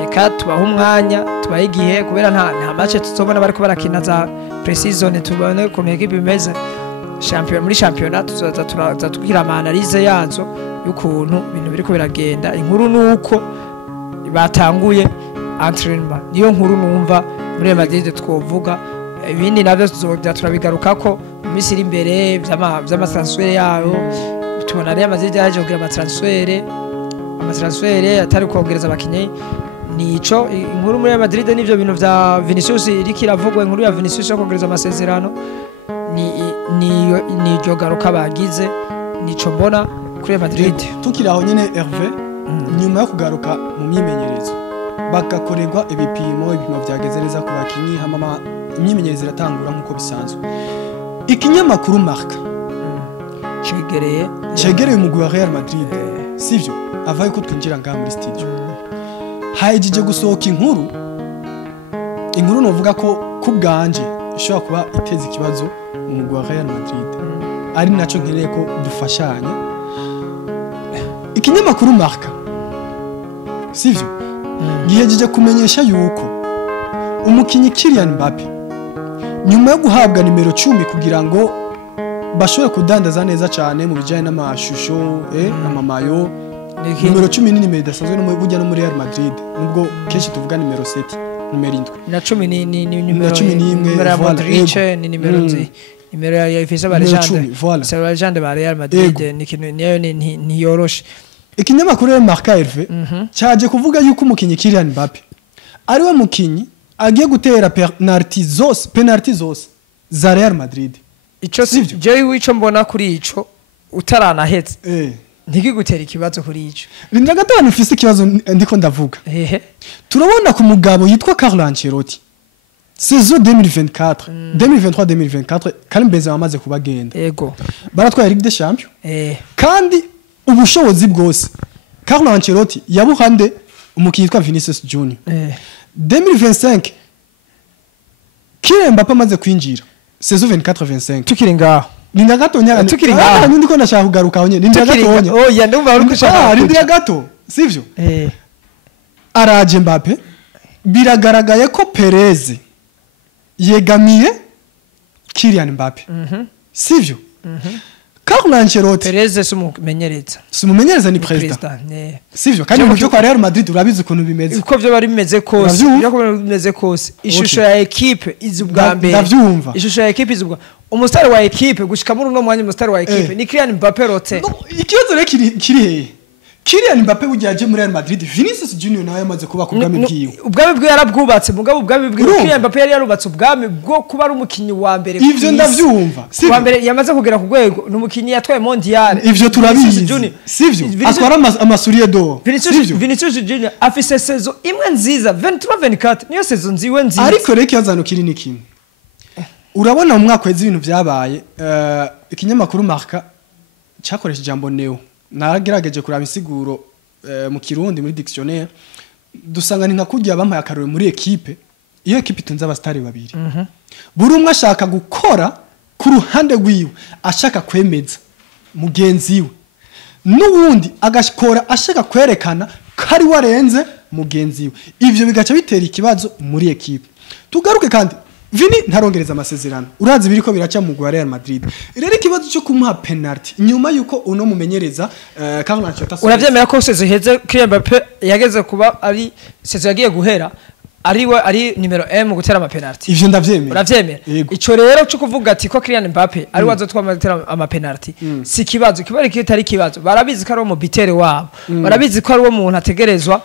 reka tubaho umwanya tubaho igihe kubera nta match tuzobona bariko barakina za pre-season tubone ukuntu equipe imeze muri championnat tuzaza tugira ama analyse yazo y'ukuntu ibintu biriko biragenda inkuru nuko batanguye entraînement niyo nkuru numva muri Real Madrid twovuga ibindi navyo tuzoza turabigarukako mu minsi iri imbere vy'amatransfer yayo tubona Real Madrid yaje kugira amatransfer atari kongereza abakinyi nico inkuru muri Real Madrid nivyo bintu vya Vinicius iriko iravugwa inkuru ya Vinicius yo kongereza amasezerano ni jogaruka bagize nico mbona kuri Real Madrid tukiraho nyene Hervé nyuma yo kugaruka mu myimenyerezo bagakorerwa ibipimo byageze neza ku bakinyi hamama imyimenyerezo iratangura nkuko bisanzwe ikinyamakuru Marca cegereye umugwi wa Real Madrid sivyo avaye ko twinjira ngaha muri studio hayijije gusohoka inkuru novuga ko kubganje ishobora kuba iteza ikibazo mu mugwi wa Real Madrid ari naco nkeneye ko dufashanya ikinyamakuru Marca sivyo gihejeje kumenyesha yuko umukinyi Kylian Mbappe nyuma yo guhabwa nimero 10 kugira ngo bashobore kudandaza neza cyane mu bijanye n'amashusho amamayo nimero 10 ni nimero idasanzwe no bujya no muri Real Madrid nubwo kenshi tuvuga nimero 7 nimero 7 na 10 ni nimero ya Modric ni nimero nimero ya ifisa ba legende ba Real Madrid ni kintu niyo ni yoroshe ikinyamakuru ya Marca Hervé cyaje kuvuga yuko umukinyi Kylian Mbappe ari we mukinyi agiye gutera penalty zose za Real Madrid ico sivyo je wico mbona kuri ico utaranahetse ntigigutera ikibazo kuri ico Linda gatanu ufise ikibazo ndiko ndavuga turabona ku mugabo yitwa Carlo Ancelotti saison 2023 Karim Benzema amaze kubagenda yego baratwaye Ligue des Champions kandi ubushobozi bwose Carlo Ancelotti yabuhande umukinyi yitwa Vinicius Junior 2025 Kylian Mbappe amaze kwinjira saison 24-25 tukiri ngaho Linda gato nya tukiri ngaho ndiko ndashaka kugaruka onye Linda gato oya ndumva uri kushaka Linda gato sivyo araje Mbappe biragaragaye ko Perez yegamiye Kylian Mbappe sivyo Carlo Ancelotti Perez sumumenyereza ni president sivyo kandi mu byo kwa Real Madrid urabizi ukuntu bimeze uko byo bari bimeze kose bimeze kose ishusho ya equipe izubwa mbere ndavyumva ishusho ya equipe izubwa umustar wa equipe gushika muri no mwanya umustar wa equipe ni Kylian Mbappe rote ikibazo rero kiri he Kylian Mbappe ugiye muri Real Madrid Vinicius Junior nawe yamaze kuba kubwami bwiwe ubwami bwe yarabwubatse mugabo ubwami bwe Kylian Mbappe yari yarubatse ubwami bwo kuba ari umukinyi wa mbere ivyo ndavyumva wa mbere yamaze kugera ku rwego n'umukinyi yatwaye mondial ivyo turabizi sivyo atwara amasuriye do Vinicius Junior afise saison imwe nziza 23-24 niyo saison nziwe nziza ariko reke yazano kiri nikimwe urabona mu mwaka w'ezi ibintu byabaye ikinyamakuru Marca cyakoresha ijambo neo naragerageje kuraba insiguro mu kirundi muri dictionnaire dusanga ni nka kujya bampaye akarore muri equipe iyo equipe itunze abastari babiri buri umwe ashaka gukora ku ruhande rwiwe ashaka kwemeza mugenzi we n'uwundi agakora ashaka kwerekana kari warenze mugenzi we ivyo bigaca bitera ikibazo muri equipe tugaruke kandi Vini ntarongereza amasezerano urazi biriko biraca mu Real Madrid rero ikibazo cyo kumuha penalty nyuma yuko uno mumenyereza Carlo Ancelotti uravyemera ko seze heze Kylian Mbappe yageze kuba ari seze yagiye guhera ari nimero M gutera ama penalty ivyo ndavyemera uravyemera Yego. ico rero cyo kuvuga ati ko Kylian Mbappe ari wazotwama gutera ama penalty si kibazo kibari kitari kibazo barabizi ko ari mu bitere wabo barabizi ko ari wo muntu ategerezwa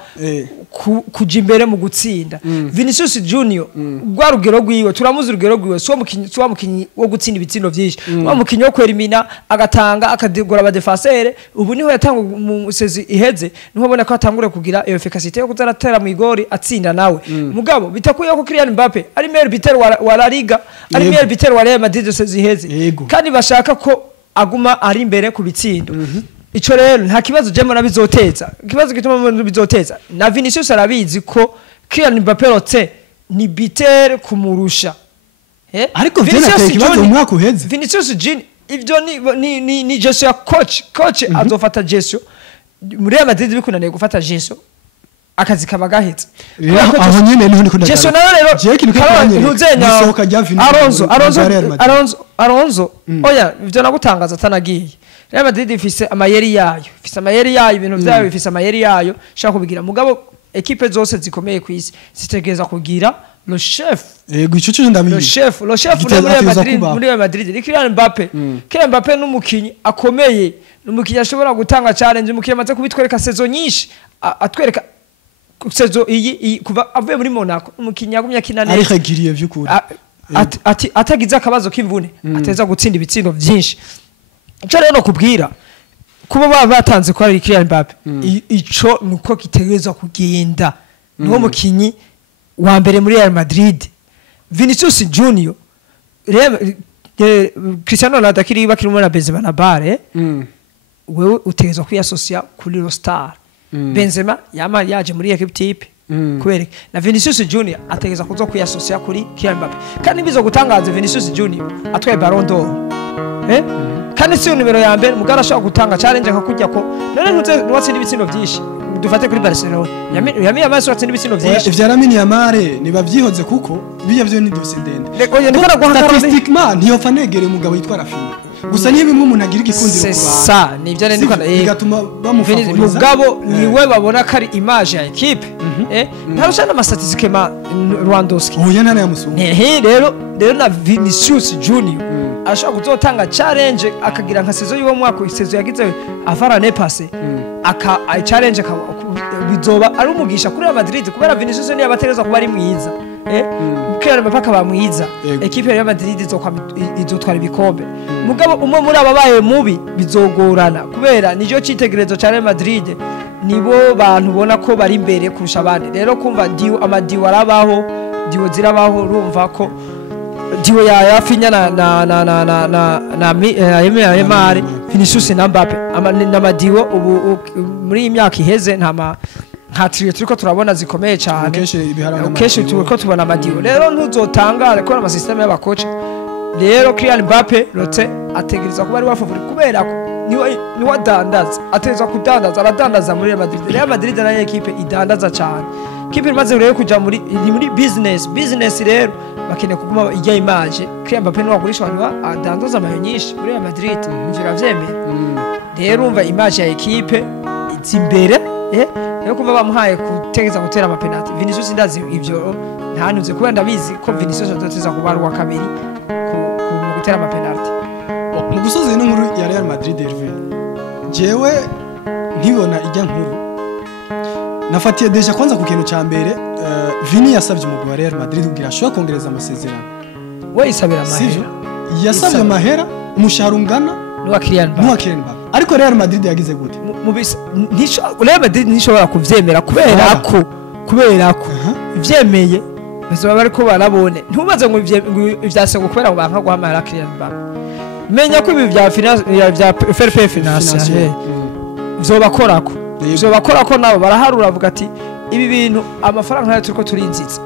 kuja imbere mu gutsinda Vinicius Junior rwa rugero rwiwe turamuzi urugero rwiwe so mukinyi wo gutsinda ibitsindo vyinshi wa mukinyi wo kwerimina agatanga akadegora aba defenseur ubu niho yatanga mu sezi iheze niho bona ko atangure kugira iyo efficacité yo kuzaratera mu igori atsinda nawe mugabo bitakuye ko Kylian Mbappe ari meilleur buteur wa La Liga ari meilleur buteur wa Real Madrid sezi iheze kandi bashaka ko aguma ari imbere ku bitsindo ico rero nta kibazo jemo nabizoteza kibazo gituma bizoteza na Vinicius arabizi ko Kylian Mbappe rote ni bitere kumurusha ariko Vinicius kibazo umwaka uheze Vinicius Junior ivyo ni Jesu ya coach azofata Jesu muri Real Madrid bikunaniye gufata Jesu akazi kabagahetse aho nyene niho ndiko Jesu nawe rero ntuzenya Alonso oya ivyo nagutangaza atanagiye Real Madrid ifise amayeri yayo ibintu vyayo ifise amayeri yayo shaka kubigira mugabo equipe zose zikomeye kwisi zitegeza kugira le chef yego ico cyo ndabizi le chef muri Real Madrid ni Kylian Mbappe Kylian Mbappe n'umukinyi akomeye n'umukinyi ashobora gutanga challenge umukinyi amaze kubitwereka saison nyinshi atwereka saison iyi kuva avuye muri Monaco umukinyi yagumye akina neza ari regiriye vy'ukuri atagize akabazo k'imvune ateza gutsinda ibitsindo byinshi ico rero no kubwira kuba batanze ko ari Kylian Mbappe ico nuko kitegereza kugenda niwo mukinyi wa mbere muri Real Madrid Vinicius Junior Cristiano Ronaldo akiri bakiri muri Benzema na Bare wewe utegezwa kwiasocia kuri Ro Star Benzema yama yaje muri equipe type kubera na Vinicius Junior ategeza kuzo kwiasocia kuri Kylian Mbappe kandi bizo gutangaza Vinicius Junior atwaye Ballon d'Or kandi si numero ya mbere mugara ashaka gutanga challenge akakujya ko none ntuwatsinda ibitsindo byinshi dufate kuri Barcelona yami amaso watsinda ibitsindo byinshi ivya Lamine Yamal nibavyihoze kuko biya vyo ni dossier ndende oya ndikora guhakara statistiquement ntiyofa negere umugabo yitwa Rafinha gusa niyo bimwe umuntu agira igikundiro kuba sa nivyo rero ndikora bigatuma bamufavoriza mugabo niwe babona kari image ya equipe ntarusha na statistique Lewandowski oya nana yamusuhu rero na Vinicius Junior ashaka kuzotanga challenge akagira nka sezo y'uwo mwaka sezo yagize avarane passe challenge bizoba ari umugisha kuri Real Madrid kubera Vinicius ni abatereza kuba ari mwiza Kylian Mbappe akaba mwiza equipe ya Real Madrid izotwara ibikombe mugabo umwe muri ababaye mubi bizogorana kubera nijo citegerezo cha Real Madrid nibo bantu bona ko bari imbere kurusha abandi rero kumva amadiwa arabaho diwo zirabaho urumva ko diwo ya Rafinha na Yamal Vinicius na Mbappe amadiwo ubu muri imyaka iheze nta trio turiko turabona zikomeye cyane kenshi turiko tubona amadiwo rero ntuzotangare ko amasysteme y'abakoci rero Kylian Mbappe rote ategereza kuba ari wa favorite kubera ko ni wadandaza ategereza kudandaza aradandaza muri Real Madrid na equipe idandaza cyane kipe imaze rero kuja muri business rero bakene kuguma ijya image Kylian Mbappe no wagurisha abantu adandaza amayo nyinshi muri Real Madrid ngira vyemera rero umva image ya equipe izimbere rero kuva bamuhaye kutegeza gutera ama penalty Vinicius ndazi ivyo ntanuze kubera ndabizi ko Vinicius azoteza kubarwa kabiri ku gutera ama penalty mu gusoza ino nkuru ya Real Madrid jewe nkibona ijya nkuru nafatiye deja kwanza ku kintu ca mbere Vini yasabye umugwi wa Real Madrid kugira ashobora kongereza amasezerano we isabira amahera yasabye amahera umushahara ungana n'uwa Kylian Mbappe ariko Real Madrid yagize gute Real Madrid ntishobora kuvyemera kubera ko vyemeye bazoba bariko barabone ntubaze ngo ivyasego kubera banka guhamara Kylian Mbappe menya ko ibi vya finance vya fair play finance vyobakorako nabo baraharura avuga ati ibi bintu amafaranga nayo turiko turinziza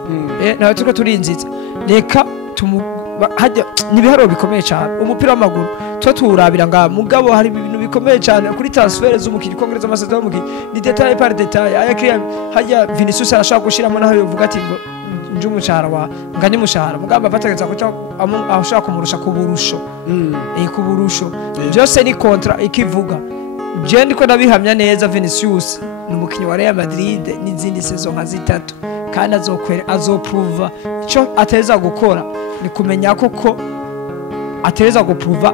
nayo turiko turinziza reka hajya nibiharo bikomeye cyane umupira w'amaguru turabira nga mugabo hari ibintu bikomeye cyane kuri transfer z'umukiri kongereza amasezerano y'umukiri ni detail par detail aya Kylian hajya Vinicius arashaka gushiramo naho yovuga ati ngo nje umushahara wa nganye umushahara mugamba bategeza ko ashaka kumurusha kuburusho kuburusho byose ni kontra ikivuga je ndiko ndabihamya neza Vinicius n'umukinyi wa Real Madrid n'izindi saison nka zitatu kandi azoprova ico ateza gukora ni kumenya koko ateza gupruva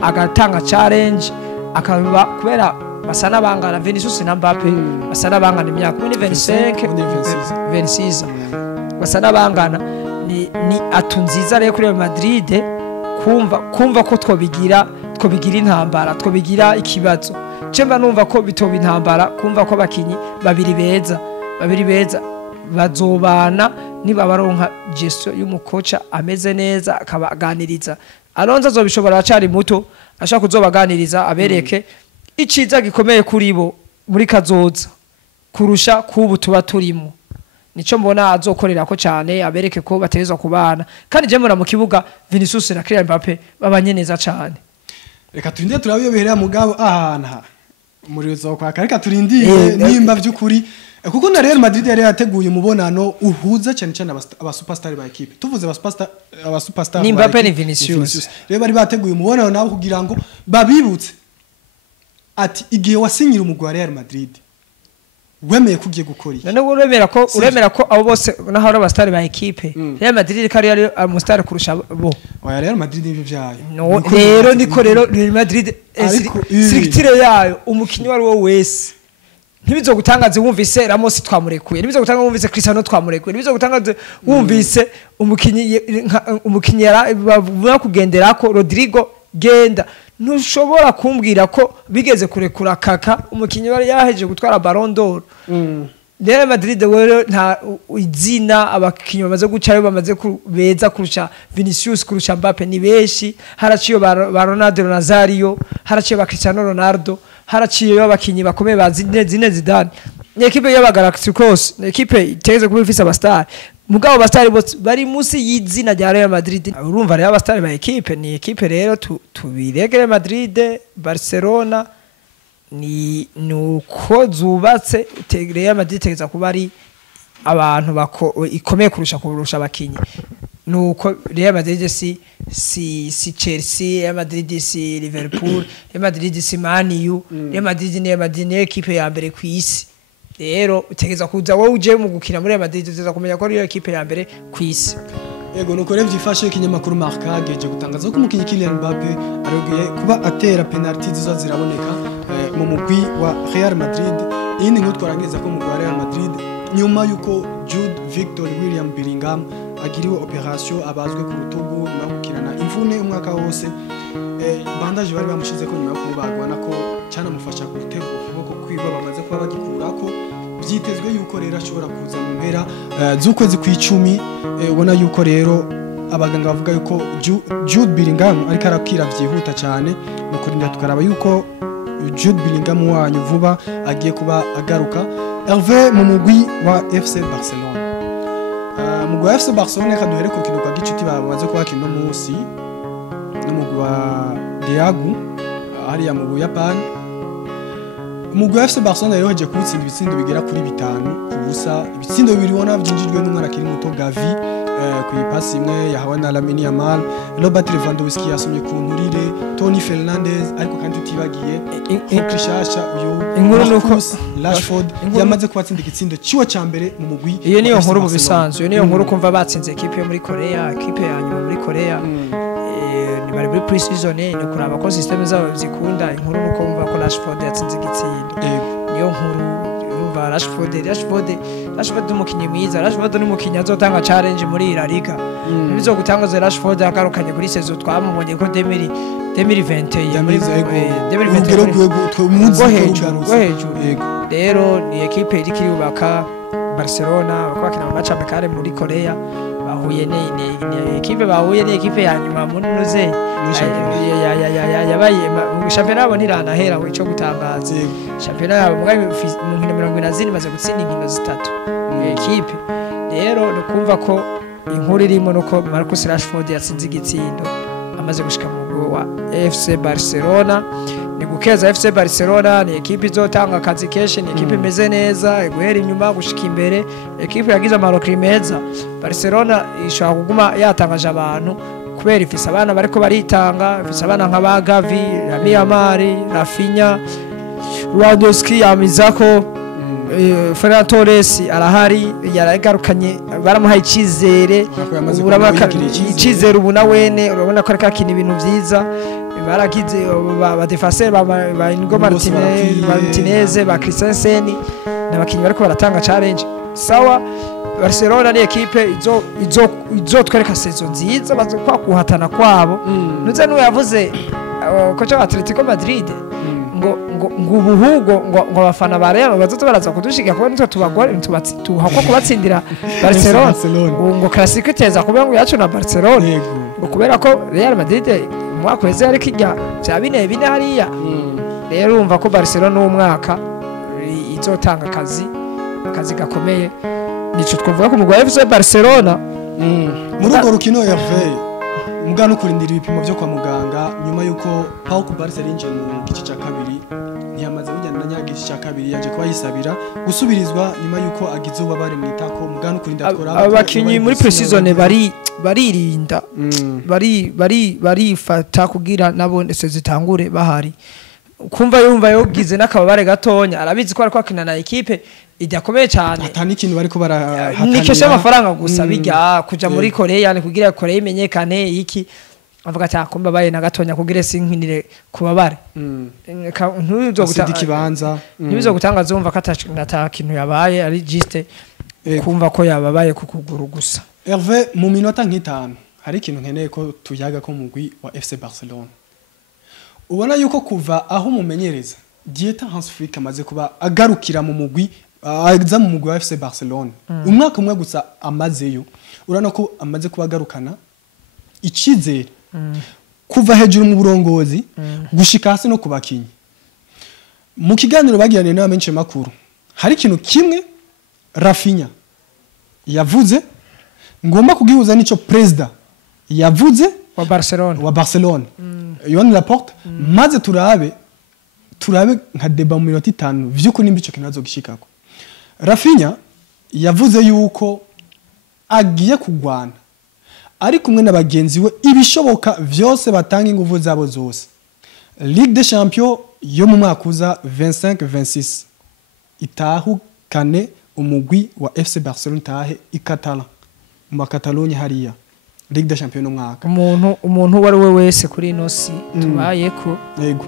agatanga challenge akaba kubera basa nabangana Vinicius na Mbappe basa nabangana imyaka muri 26 basa nabangana ni atunziza rero kuri Madrid kumva ko twobigira intambara twobigira ikibazo cemba numva ko bitoba intambara kumva ko abakinyi babiri beza bazobana niba baronka gestion y'umukoca ameze neza akabaganiriza Alonso azobishobora acari muto ashaka kuzobaganiriza abereke iciza gikomeye kuri bo muri kazoza kurusha kubu tuba turimo nico mbona azokorera ko cyane abereke ko batezwa kubana kandi je mura mu kibuga Vinicius na Kylian Mbappe babanye neza cyane reka turinde turabiyoberera mugabo ahana muri zo kwa reka turindiye nimba byukuri kuko na Real Madrid yari yateguye umubonano uhuza cyane cyane aba superstar ba equipe tuvuze aba superstar ni Mbappe ni Vinicius rero bari bateguye umubonano nabo kugira ngo babibutse ati igihe wasinyira umugwi wa Real Madrid wemeye kugiye gukora iki none uremera ko abo bose naho ari abastar ba equipe Real Madrid kari ari umustar kurusha bo oya Real Madrid n'ibyo byayo rero niko Real Madrid structure yayo umukinyi wari wo wese ntibizo gutangaze wumvise Ramos twamurekuye ntibizo gutangaze wumvise Cristiano twamurekuye ntibizo gutangaze wumvise umukinyi bavuga kugenderako Rodrigo genda ntushobora kumbwira ko bigeze kurekura Kaka umukinyi wari yaheje gutwara Ballon d'Or Real Madrid wero nta izina abakinyi bamaze gucayo bamaze beza kurusha Vinicius kurusha Mbappe ni beshi haraciyo ba Ronaldo Nazario haraciyo ba Cristiano Ronaldo haraciyo abakinyi bakomeye bazine Zidane ni equipe y'aba Galacticos ni equipe iteze kuba ifise abastar mugabo abastar bari musi y'izina rya Real Madrid urumva rero abastar ba equipe ni equipe rero tubiregere Madrid Barcelona ni nuko zubatse Real Madrid tegeza kuba ari abantu ikomeye kurusha abakinyi nuko Real Madrid si Chelsea Real Madrid si Liverpool Real Madrid si Man U Real Madrid ni equipe ya mbere ku isi rero utegeza kuza wowe uje mu gukina muri Real Madrid utegeza kumenya ko ariyo equipe ya mbere ku isi yego nuko revye ifashe ikinyamakuru Marca geje gutangaza ko umukinyi Kylian Mbappe arogiye kuba atera penalty zizo ziraboneka mu mugwi wa Real Madrid iyindi nkuru twarangeza ko mu Real Madrid nyuma yuko Jude Victor William Bellingham agiriwe operation abazwe ku rutugu no gukirana imvune umwaka wose bandage bari bamushize ko nyuma yo kubagwa nako cyane mufasha gutega ukuboko kwiba bamaze kuba bagikurako byitezwe yuko rero ashobora kuza mu mpera z'ukwezi kw'icumi ubona yuko rero abaganga bavuga yuko Jude Bellingham ariko arakira byihuta cyane no kurinda tukaraba yuko Jude Bellingham wanyu vuba agiye kuba agaruka Hervé mu mugwi wa FC Barcelona mugwi wa FC Barcelona kaduhere ku kintu kwa gicuti bamaze kuba kino munsi no mugwi wa Diago ari ya mugwi ya Japan umugwi wa FC Barcelona rero haje kubitsinda ibitsindo bigera kuri 5 kubusa ibitsindo bibiri wona byinjijwe n'umwana kiri muto Gavi ku ipasi imwe yahawe na Lamine Yamal Robert Lewandowski yasomye ku nturire Toni Fernandes ariko kandi utibagiye Krishasha uyu inkuru nuko Rashford yamaze kubatsinda igitsindo ciwo ca mbere mu mugwi iyo niyo nkuru mu bisanzwe iyo niyo nkuru kumva batsinze equipe yo muri Korea equipe ya nyuma muri Korea ni bari muri pre-season no kuraba ko system zabo zikunda inkuru nuko kumva ko Rashford yatsinze igitsindo niyo nkuru Rashford umukinyi mwiza Rashford n'umukinyi azotanga challenge muri La Liga bizo gutangaza Rashford agarukanye kuri saison twamubonye ko 2020 ya muri 2020 rero ni equipe iri kirubaka Barcelona bakakina mu match amicale muri Korea bahuye ni equipe ni equipe ya nyuma muri noze yabaye mu championnat abo ntiranahera ico gutangaza championnat yabo mu nkino 40 maze gutsinda inkino zitatu equipe rero nukumva ko inkuru irimo nuko Marcus Rashford yatsinze igitsindo amaze gushika mu wa FC Barcelona ni gukeza FC Barcelona ni equipe izotanga akazi kenshi ni equipe imeze neza guhera inyuma gushika imbere equipe yagize amarokri meza Barcelona ishaka kuguma yatangaje abantu kubera ifise abana bariko baritanga ifise abana nka ba Gavi Lamine Yamal Rafinha Lewandowski yamizako Ferran Torres arahari yaragarukanye baramuhaye icizere icizere ubu na wene urabona ko ariko akina ibintu vyiza baragize ba defenseur ba Inigo Martinez ba Christensen n'abakinyi bariko baratanga challenge sawa. Barcelona ni ekipe izotwereka sezo nziza bazokwa kuhatana kwabo nuze n'uwo yavuze kocha wa Atletico Madrid ngo ubuhugo ngo abafana ba Real bazoto baraza kudushiga kuba nitwe tubagore tuhakwa kubatsindira Barcelona ngo classique iteza kuba ngo yacu na Barcelona ngo kubera ko Real Madrid mwaka weze ari kijya bya bine hariya rero urumva ko Barcelona n'umwaka izotanga akazi gakomeye nico twavuga ko umugwa FC Barcelona muri urwo rukino yaveye mugano kurindira ibipimo byo kwa muganga nyuma yuko Pau Kubarse yinjiye mu gice cya kabiri ntiyamaze kujyana na nyagice cya kabiri yaje kuba yisabira gusubirizwa nyuma yuko agize ubabare mu itako mugano kurindira akora abakinyi muri pre-season baririnda barifata kugira nabo ndetse zitangure bahari kumva yumva yogize n'akababare gatonya arabizi ko ari kwakina na equipe idakomeye cyane atani ikintu bariko barahatanira nikesha amafaranga gusa bijya kuja muri Korea ni kugira Korea imenyekane iki avuga ati akumba baye na gatonya kugira sinkinire kubabare ntuzo gutanga ikibanza ntibizo gutanga zumva katata kintu yabaye ari juste kumva ko yababaye kukuguru gusa. Hervé mu minota nk'itanu hari ikintu nkeneye ko tuyaga ko mugwi wa FC Barcelona ubona yuko kuva aho mumenyereza Dieter Hans Flick amaze kuba agarukira mu mugwi aza mu mugwi wa FC Barcelona umwaka umwe gusa amazeyo urana ko amaze kuba agarukana icizere kuva hejuru mu burongozi gushika hasi no kubakinyi mu kiganiro bagiranye n'abamenshi makuru hari ikintu kimwe Rafinha yavuze ngomba kugihuza nico president yavuze wa Barcelona Joan Laporte maze turabe nka deba mu minota 5 vyuko nimba ico kinazo gishikako. Rafinha yavuze yuko agiye kugwana ari kumwe n'abagenzi we ibishoboka vyose batanga ingufu zabo zose. Ligue des Champions yo mu mwaka uza 25-26 itahukane umugwi wa FC Barcelona tahe ikatala mu Catalogne hariya Ligue des Champions umwaka umuntu wari we wese kuri inosi tubaye ko yego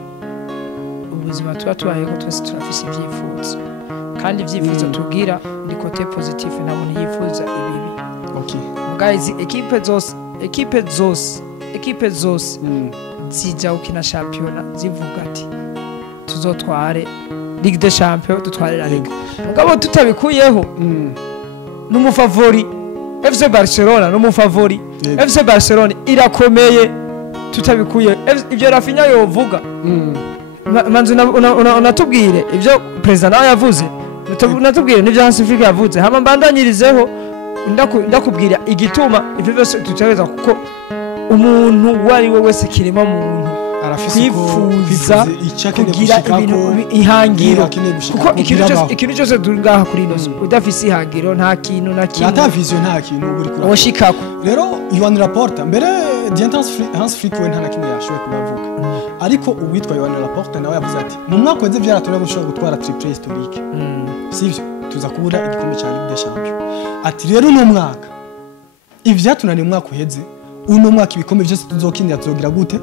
ubuzima tubaye ko twese turafise ivyifuzo kandi ivyifuzo tugira ni côté positif na muntu yifuza ibibi. Okay guys equipe zose zija ukina championnat zivuga ati tuzotware Ligue des Champions tutware la Ligue mugabo tutabikuyeho n'umufavori FC Barcelona n'umufavori FC Barcelona irakomeye tutabikuye ivyo Rafinha yovuga manzi unatubwire ivyo president nawe yavuze natubwire n'ivyo Hans Flick yavuze hama mbandanyirizeho ndakubwira igituma ivyo byose tutabeza kuko umuntu wari we wese kirema muntu kwifuza kugira ibintu ihangiro kuko ikintu cyose dungaha kuri ino udafise ihangiro nta kintu na kimwe ata vision nta kintu uri kuri oshikako rero Joan Laporte mbere Hans Flick we nta na kimwe yashoboye kubavuga ariko uwitwa Joan Laporte nawe yavuze ati mu mwaka wenze byaratora gushobora gutwara triple historique sivyo tuza kubura igikombe cya Ligue des Champions ati rero no mwaka ivyatunaniye umwaka uheze uno mwaka ibikombe byose tuzokinira tuzogira gute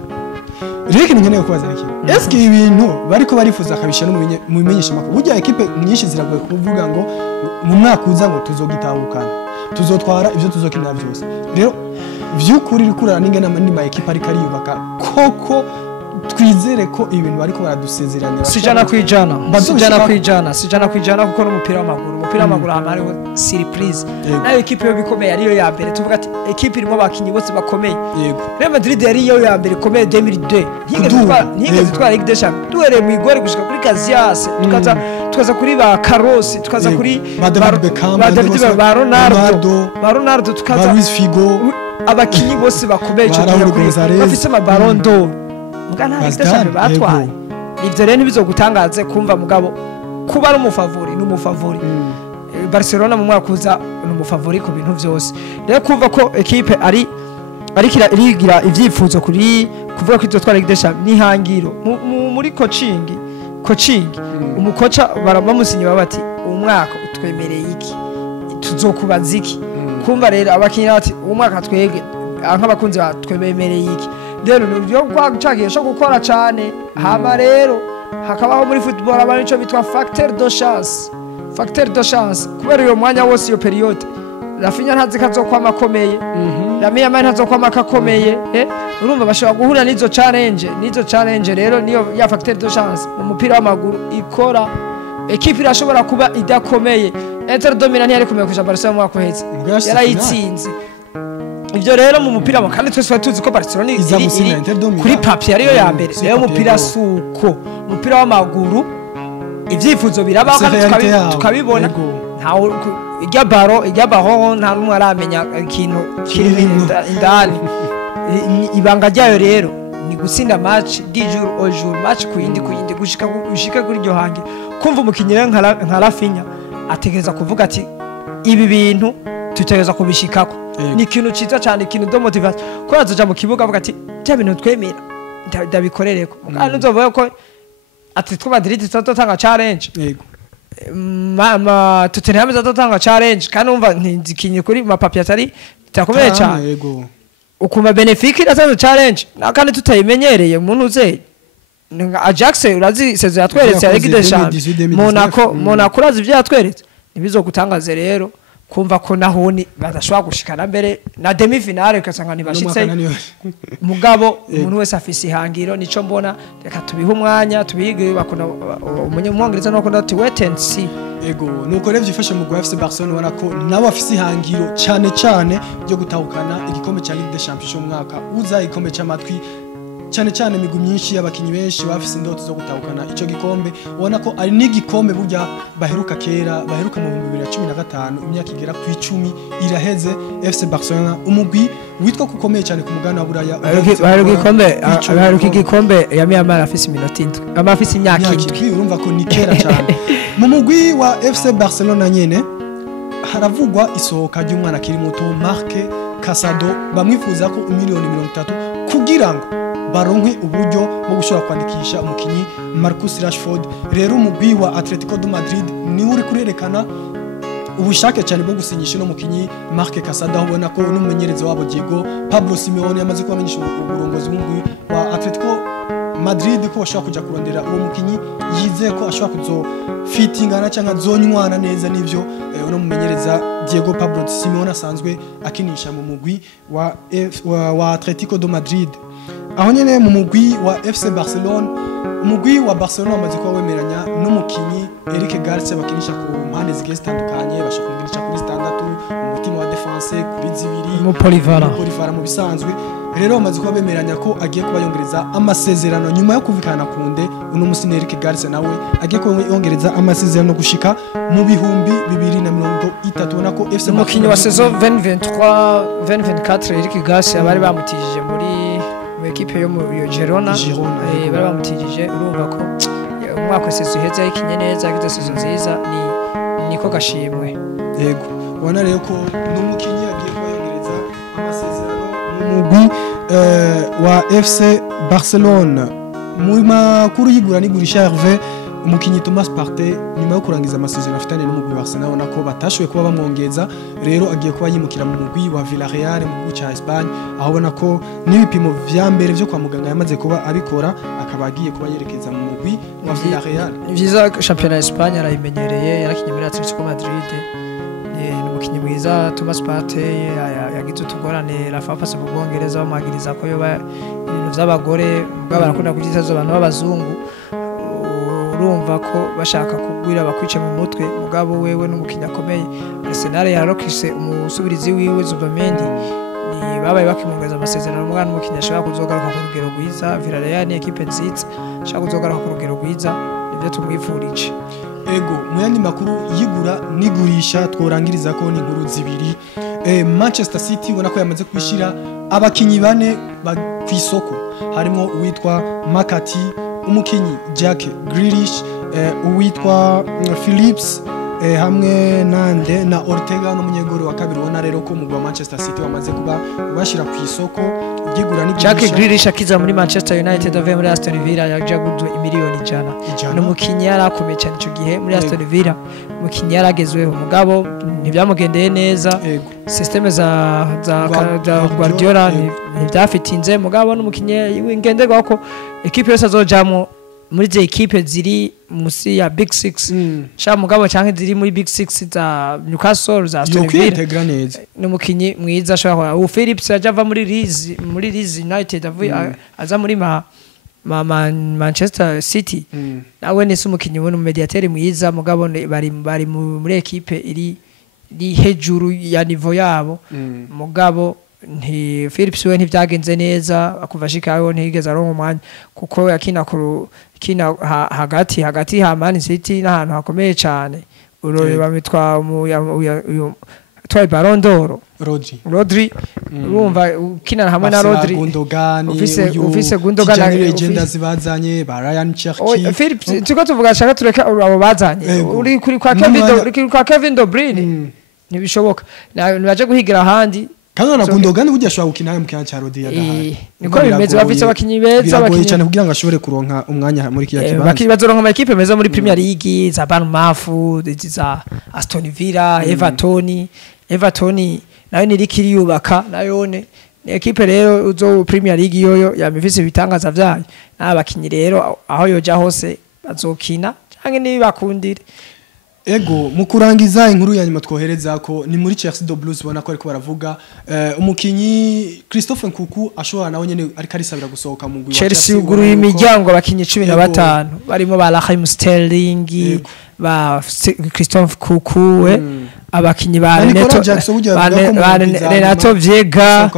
rero ikintu nkeneye kubaza iki eske ibintu bariko barifuza kabisha no mu bimenyesha makuru burya equipe nyinshi ziragoye kuvuga ngo mu mwaka uza ngo tuzogitahukana tuzotwara ivyo tuzokinira byose rero vyukuri rikurana n'ingana n'andi ma equipe ariko ariyubaka koko twizere ko ibintu bariko baradusezeranya sijana kwijana kuko n'umupira w'amaguru hama hariho surprise nayo equipe yo bikomeye ariyo ya mbere tuvuga ati equipe irimo abakinyi bose bakomeye Real Madrid yariyo ya mbere komeye 2002 higeze twara Ligue des Champions duhereye mu igore gushika kuri Casillas tukaza kuri ba Carlos tukaza kuri ba Ronaldo tukaza Luis Figo abakinyi bose bakomeye cyane bafise ama Ballon d'Or mugana ndashaka batwaye ivyo rero nibizogutangaze kumva mugabo kuba ari umufavori Barcelona mu mwaka uza ni umufavori ku bintu byose rero kumva ko equipe ari irigira ivyifuzo kuri kuvuga ko izotwara Ligue des Champions ni hangiro muri coaching coaching umukoca barabamusinyi bati umwaka utwemereye iki tuzokubaza iki kumva rero abakinnyi bati umwaka twege nk'abakunzi batwemereye iki rero nibyo kwacagiye sho gukora cyane haba rero hakabaho muri football abantu ico bitwa facteur de chance kubera iyo mwanya wose iyo periode Rafinha ntazi kazokwama akomeye Lamine Yamal ntazokwama akakomeye urumva bashobora guhura n'izo challenge rero niyo ya facteur de chance mu mupira w'amaguru ikora equipe irashobora kuba idakomeye Inter de Milan yari kumenya kuja Barcelona mwaka uheze yarayitsinze ivyo rero mu mupira kandi twese tuzi ko Barcelona kuri papier ariyo ya mbere rero umupira suko umupira w'amaguru ivyifuzo biraba kandi tukabibona ntawe ijya baro nta numwe aramenya ikintu kiri indani ibanga ryayo rero ni gutsinda match d'jour au jour match kuyindi gushika kuri ryo hange kumva umukinyi rero nka Rafinha ategereza kuvuga ati ibi bintu tutegereza kubishikako ni ikintu ciza cyane ikintu do motivation ko azoja mu kibuga avuga ati bya bintu twemera ndabikorereko kandi uzovuga ko ati two Madrid tutotanga challenge yego Tottenham zatotanga challenge kandi umva ntizikinye kuri mapapia atari takomeye cyane yego ukuma Benfica iratanze challenge kandi tutayimenyereye umuntu uze Ajax urazi sezo yatweretse ya Ligue des Champions Monaco urazi ibyo yatweretse nibizogutangaze rero kumva ko nahoni badashobora gushikana mbere na demi finale ukasanga nibashitse mugabo umuntu wese afise ihangiro nico mbona reka tubihe umwanya tubige bakona umunyamwongereza no kunda ati wait and see ego nuko revye ifashe mu FC Barcelona ubona ko nabo afise ihangiro cyane byo gutahukana igikombe cya Ligue des Champions umwaka uza igikombe cy'amatwi cyane imigwi myinshi y'abakinyi benshi bafise indoto zo gutahukana ico gikombe ubona ko ari n'igikombe burya baheruka mu 2015 imyaka igera ku 10 iraheze FC Barcelona umugwi witwa kukomeye cyane ku mugana wa Buraya baheruka igikombe Yamal afise iminota indwi amafise imyaka indwi urumva ko ni kera cyane mu mugwi wa FC Barcelona nyene haravugwa isohoka ry'umwana kiri muto Marc Casado bamwifuza ko miliyoni 30 kugira ngo baronke uburyo bwo gushobora kwandikisha umukinyi Marcus Rashford rero umugwi wa Atletico de Madrid ni uri kurerekana ubushake cyane bwo gusinyisha no mukinyi Marc Casado ubona ko n'umumenyereza wabo Diego Pablo Simeone yamaze kubamenyesha uburongozi bw'umugwi wa Atletico Madrid ko bashaka kuja kurondera uwo mukinyi yizeye ko ashobora kuzo fitingana cyangwa zonywana neza nivyo no mumenyereza Diego Pablo Simeone asanzwe akinisha mu mugwi wa Atletico de Madrid aho nyene mu mugwi wa FC Barcelona umugwi wa Barcelona amaze kuba wemeranya n'umukinyi Eric Garcia bakinisha ku mpande zigiye zitandukanye bashaka kugirisha kuri standatu umutima wa defense kuri zibiri mu polyvalent mu bisanzwe rero bamaze kuba bemeranya ko agiye kuba yongereza amasezerano nyuma yo kuvikana kunde uno musine Eric Garcia nawe agiye kuba yongereza amasezerano gushika mu bihumbi 2030 ubona ko FC umukinyi wa saison 2023-2024 Eric Garcia bari bamutijije muri equipe yo mu Girona bari bamutijije urumva ko umwaka wese uheze ikinye neza yagize saison nziza niko gashimwe yego ubona rero ko n'umukinyi agiye kuba yongereza amasezerano mu mugwi wa FC Barcelona mu makuru yigura n'igurisha Hervé umukinyi Thomas Partey nyuma yo kurangiza amasezerano afitanye n'umugwi wa Arsenal ubona ko batashoboye kuba bamwongeza rero agiye kuba yimukira mu mugwi wa Villarreal mu gihugu cya Espagne aho ubona ko n'ibipimo vya mbere byo kwa muganga yamaze kuba abikora akaba agiye kuba yerekeza mu mugwi wa Villarreal vyiza championnat Espagne arayimenyereye yarakinye muri Atletico Madrid ni umukinyi mwiza Thomas Partey yagize utugorane rafafase mu Bwongereza bamwagiriza ko yoba ibintu vy'abagore bwa barakunda kugitazo abantu b'abazungu urumva ko bashaka kugwira bakwice mu mutwe mugabo wewe n'umukinya akomeye Arsenal yarokise umusubirizi wiwe Zubamendi ni babaye bakimongeza amasezerano mugana n'umukinya ashaka kuzogaruka ku rugero rwiza Villarreal ni equipe nziza ashaka kuzogaruka ku rugero rwiza nibyo tumwifurije ego mu yandi makuru yigura nigurisha tworangiriza ko ni inkuru zibiri Manchester City ubona ko yamaze kwishira abakinyi bane ku isoko harimo uwitwa Makati umukinyi Jack Grealish uwitwa Phillips hamwe nande na Ortega n'umunyegoro wa kabiri ubona rero ko umugwa Manchester City wamaze kuba ubashira ku isoko igigura n'igurisha. Jack Grealish akiza muri Manchester United avuye muri Aston Villa yaje gudu miliyoni 100 n'umukinyi yarakomeye cyane ico gihe muri Aston Villa umukinyi yaragezweho mugabo ntibyamugendeye neza systeme za Guardiola ntibyafitinze mugabo n'umukinyi w'ingenderwa ko equipe yose azojamo muri ze equipe ziri musi ya Big 6 sha mugabo canke ziri muri Big 6 za Newcastle za Aston Villa n'umukinyi mwiza ashobora u Phillips yajava muri Leeds United avuye aza muri Manchester City nawe nese umukinyi ubona mediateur mwiza mugabo bari muri equipe iri hejuru ya niveau yabo mugabo nti Phillips we ntivyagenze neza akuva shikayo ntigeze aronka umwanya kuko yakina hagati ha Man City n'ahantu hakomeye cyane uroreba mitwa uyu twaye Ballon d'Or Rodri urumva ukina hamwe na Rodri ufise Gundogan legenda zibazanye ba Ryan Cherki Phillips tuko tuvuga shaka tureka abo bazanye uri kuri kwa Kevin De Bruyne ntibishoboka naje guhigira handi kandi na Gundogan burya ashobora gukina mu kanya cya Rodri yadahari niko bimeze bafite abakinyi beza abakinyi cyane kugira ngo ashobore kuronka umwanya muri kiya kibanza bakibazoronka ama equipe meza muri Premier League za Bournemouth za Aston Villa Everton nayo nirikiri yubaka nayone ni equipe rero uzo Premier League yoyo yamifise bitangaza vyayo n'abakinyi rero aho yoja hose bazokina canke nibakundire. Ego mukurangiza inkuru ya nyuma twohereza ko ni muri Chelsea do Blues bona ko ariko baravuga umukinyi Christophe Nkuku ashobora nawe nyene ariko arisabira gusohoka mu ngwi wa Chelsea uguru imiryango abakinyi 15 barimo ba Raheem Sterling ba Christophe Nkuku abakinyi ba Renato Viega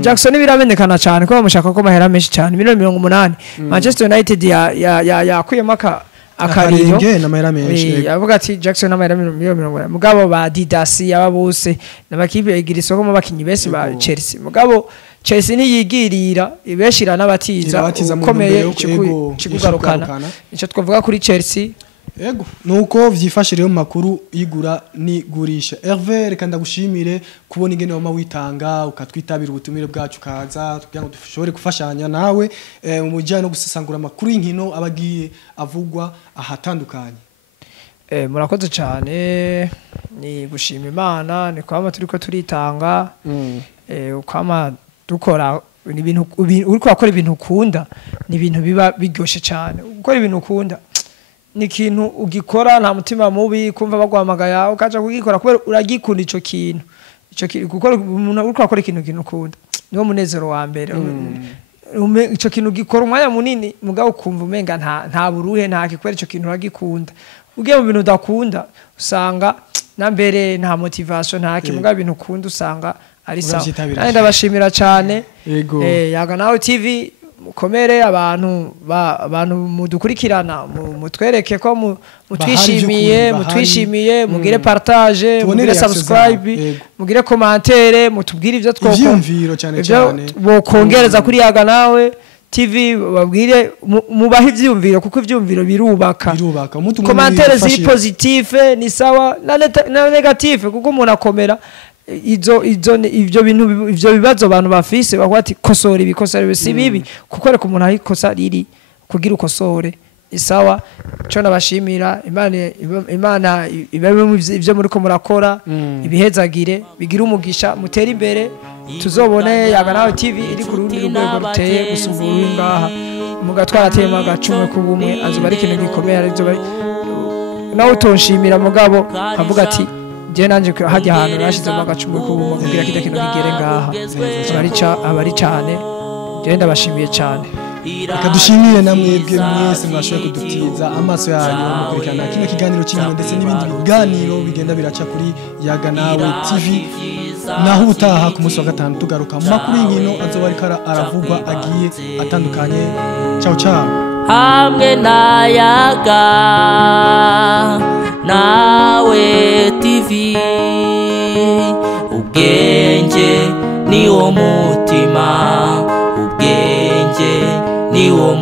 Jackson nibiramenekana cyane ko bamushaka ko mahera menshi cyane 180 Manchester United yakuyemo akariro n'amahera menshi avuga ati Jackson n'amahera 180 mugabo ba Adidas aba bose n'abakipe egira isoko mu bakinyi bese ba Chelsea mugabo Chelsea niyigirira ibeshira n'abatiza ukomeye kikugarukana ico twavuga kuri Chelsea. Ego nuko vyifashire mu makuru igura ni gurisha. Hervé reka ndagushimire kubona ingene wama witanga ukatwitabira ubutumire bwacu kaza kugira ngo dushobore gufashanya nawe mu mujyano no gusesangura amakuru y'inkino abagiye avugwa ahatandukanye. Murakoze cyane ni gushima Imana ni kwama turiko turitanga ukwama dukora ni ibintu uriko akora ibintu ukunda ni ibintu biba biryoshe cyane ukora ibintu ukunda ni ikintu ugikora nta mutima mubi kumva bagwamagaya ukaja kugikora kubera uragikunda ico kintu gukora umuntu uriko akora ikintu ukunda niwo munezero wa mbere ico kintu gikora umwanya munini mugabo ukumva umenga nta buruhe nta kikwera ico kintu uragikunda ugiye mu bintu udakunda usanga na mbere nta motivation nta kimugabo ibintu ukunda usanga ari sawa kandi ndabashimira cyane Yaga Nawe TV mukomere abantu mudukurikirana mutwereke ko mutwishimiye mugire partage mugire subscribe mugire commentaire mutubwire ivyo ivyumviro cyane bokongereza kuri Yaga Nawe TV babwire mubahe ivyumviro kuko ivyumviro birubaka commentaire ziri positive ni sawa na negative kuko umuntu akomera ivyo bintu ivyo bibazo abantu bafise bakwati kosora ibikosora si bibi kuko reka umuntu ayikosa riri kugira ukosore isawa cyo nabashimira Imana ibebe ivyo muri ko murakora ibihezagire bigira umugisha mutera imbere tuzobone Yaga Nawe TV iri ku rundi rwego ruteye gusubura ngaha mugatwara tema gacumwe kubumwe azuba ari kintu gikomeye arivyo nawe utonshimira mugabo avuga ati je nanje hajya ahantu nashize mu gacumwe kubumwe kugira kida kintu kigere ngaha abari cyane je ndabashimiye cyane reka dushimiye namwebwe mwese mwashoboye kudutiza amaso yanyu mukurikirana kino kiganiro cy'inkino ndetse n'ibindi biganiro bigenda biraca kuri Yaga Nawe TV naho utaha ku munsi wa gatanu tugaruka mu makuru y'inkino azoba ariko aravugwa agiye atandukanye. Ciao ciao hamwe na Yaga Nawe TV ubwenge ni wo mutima ubwenge ni wo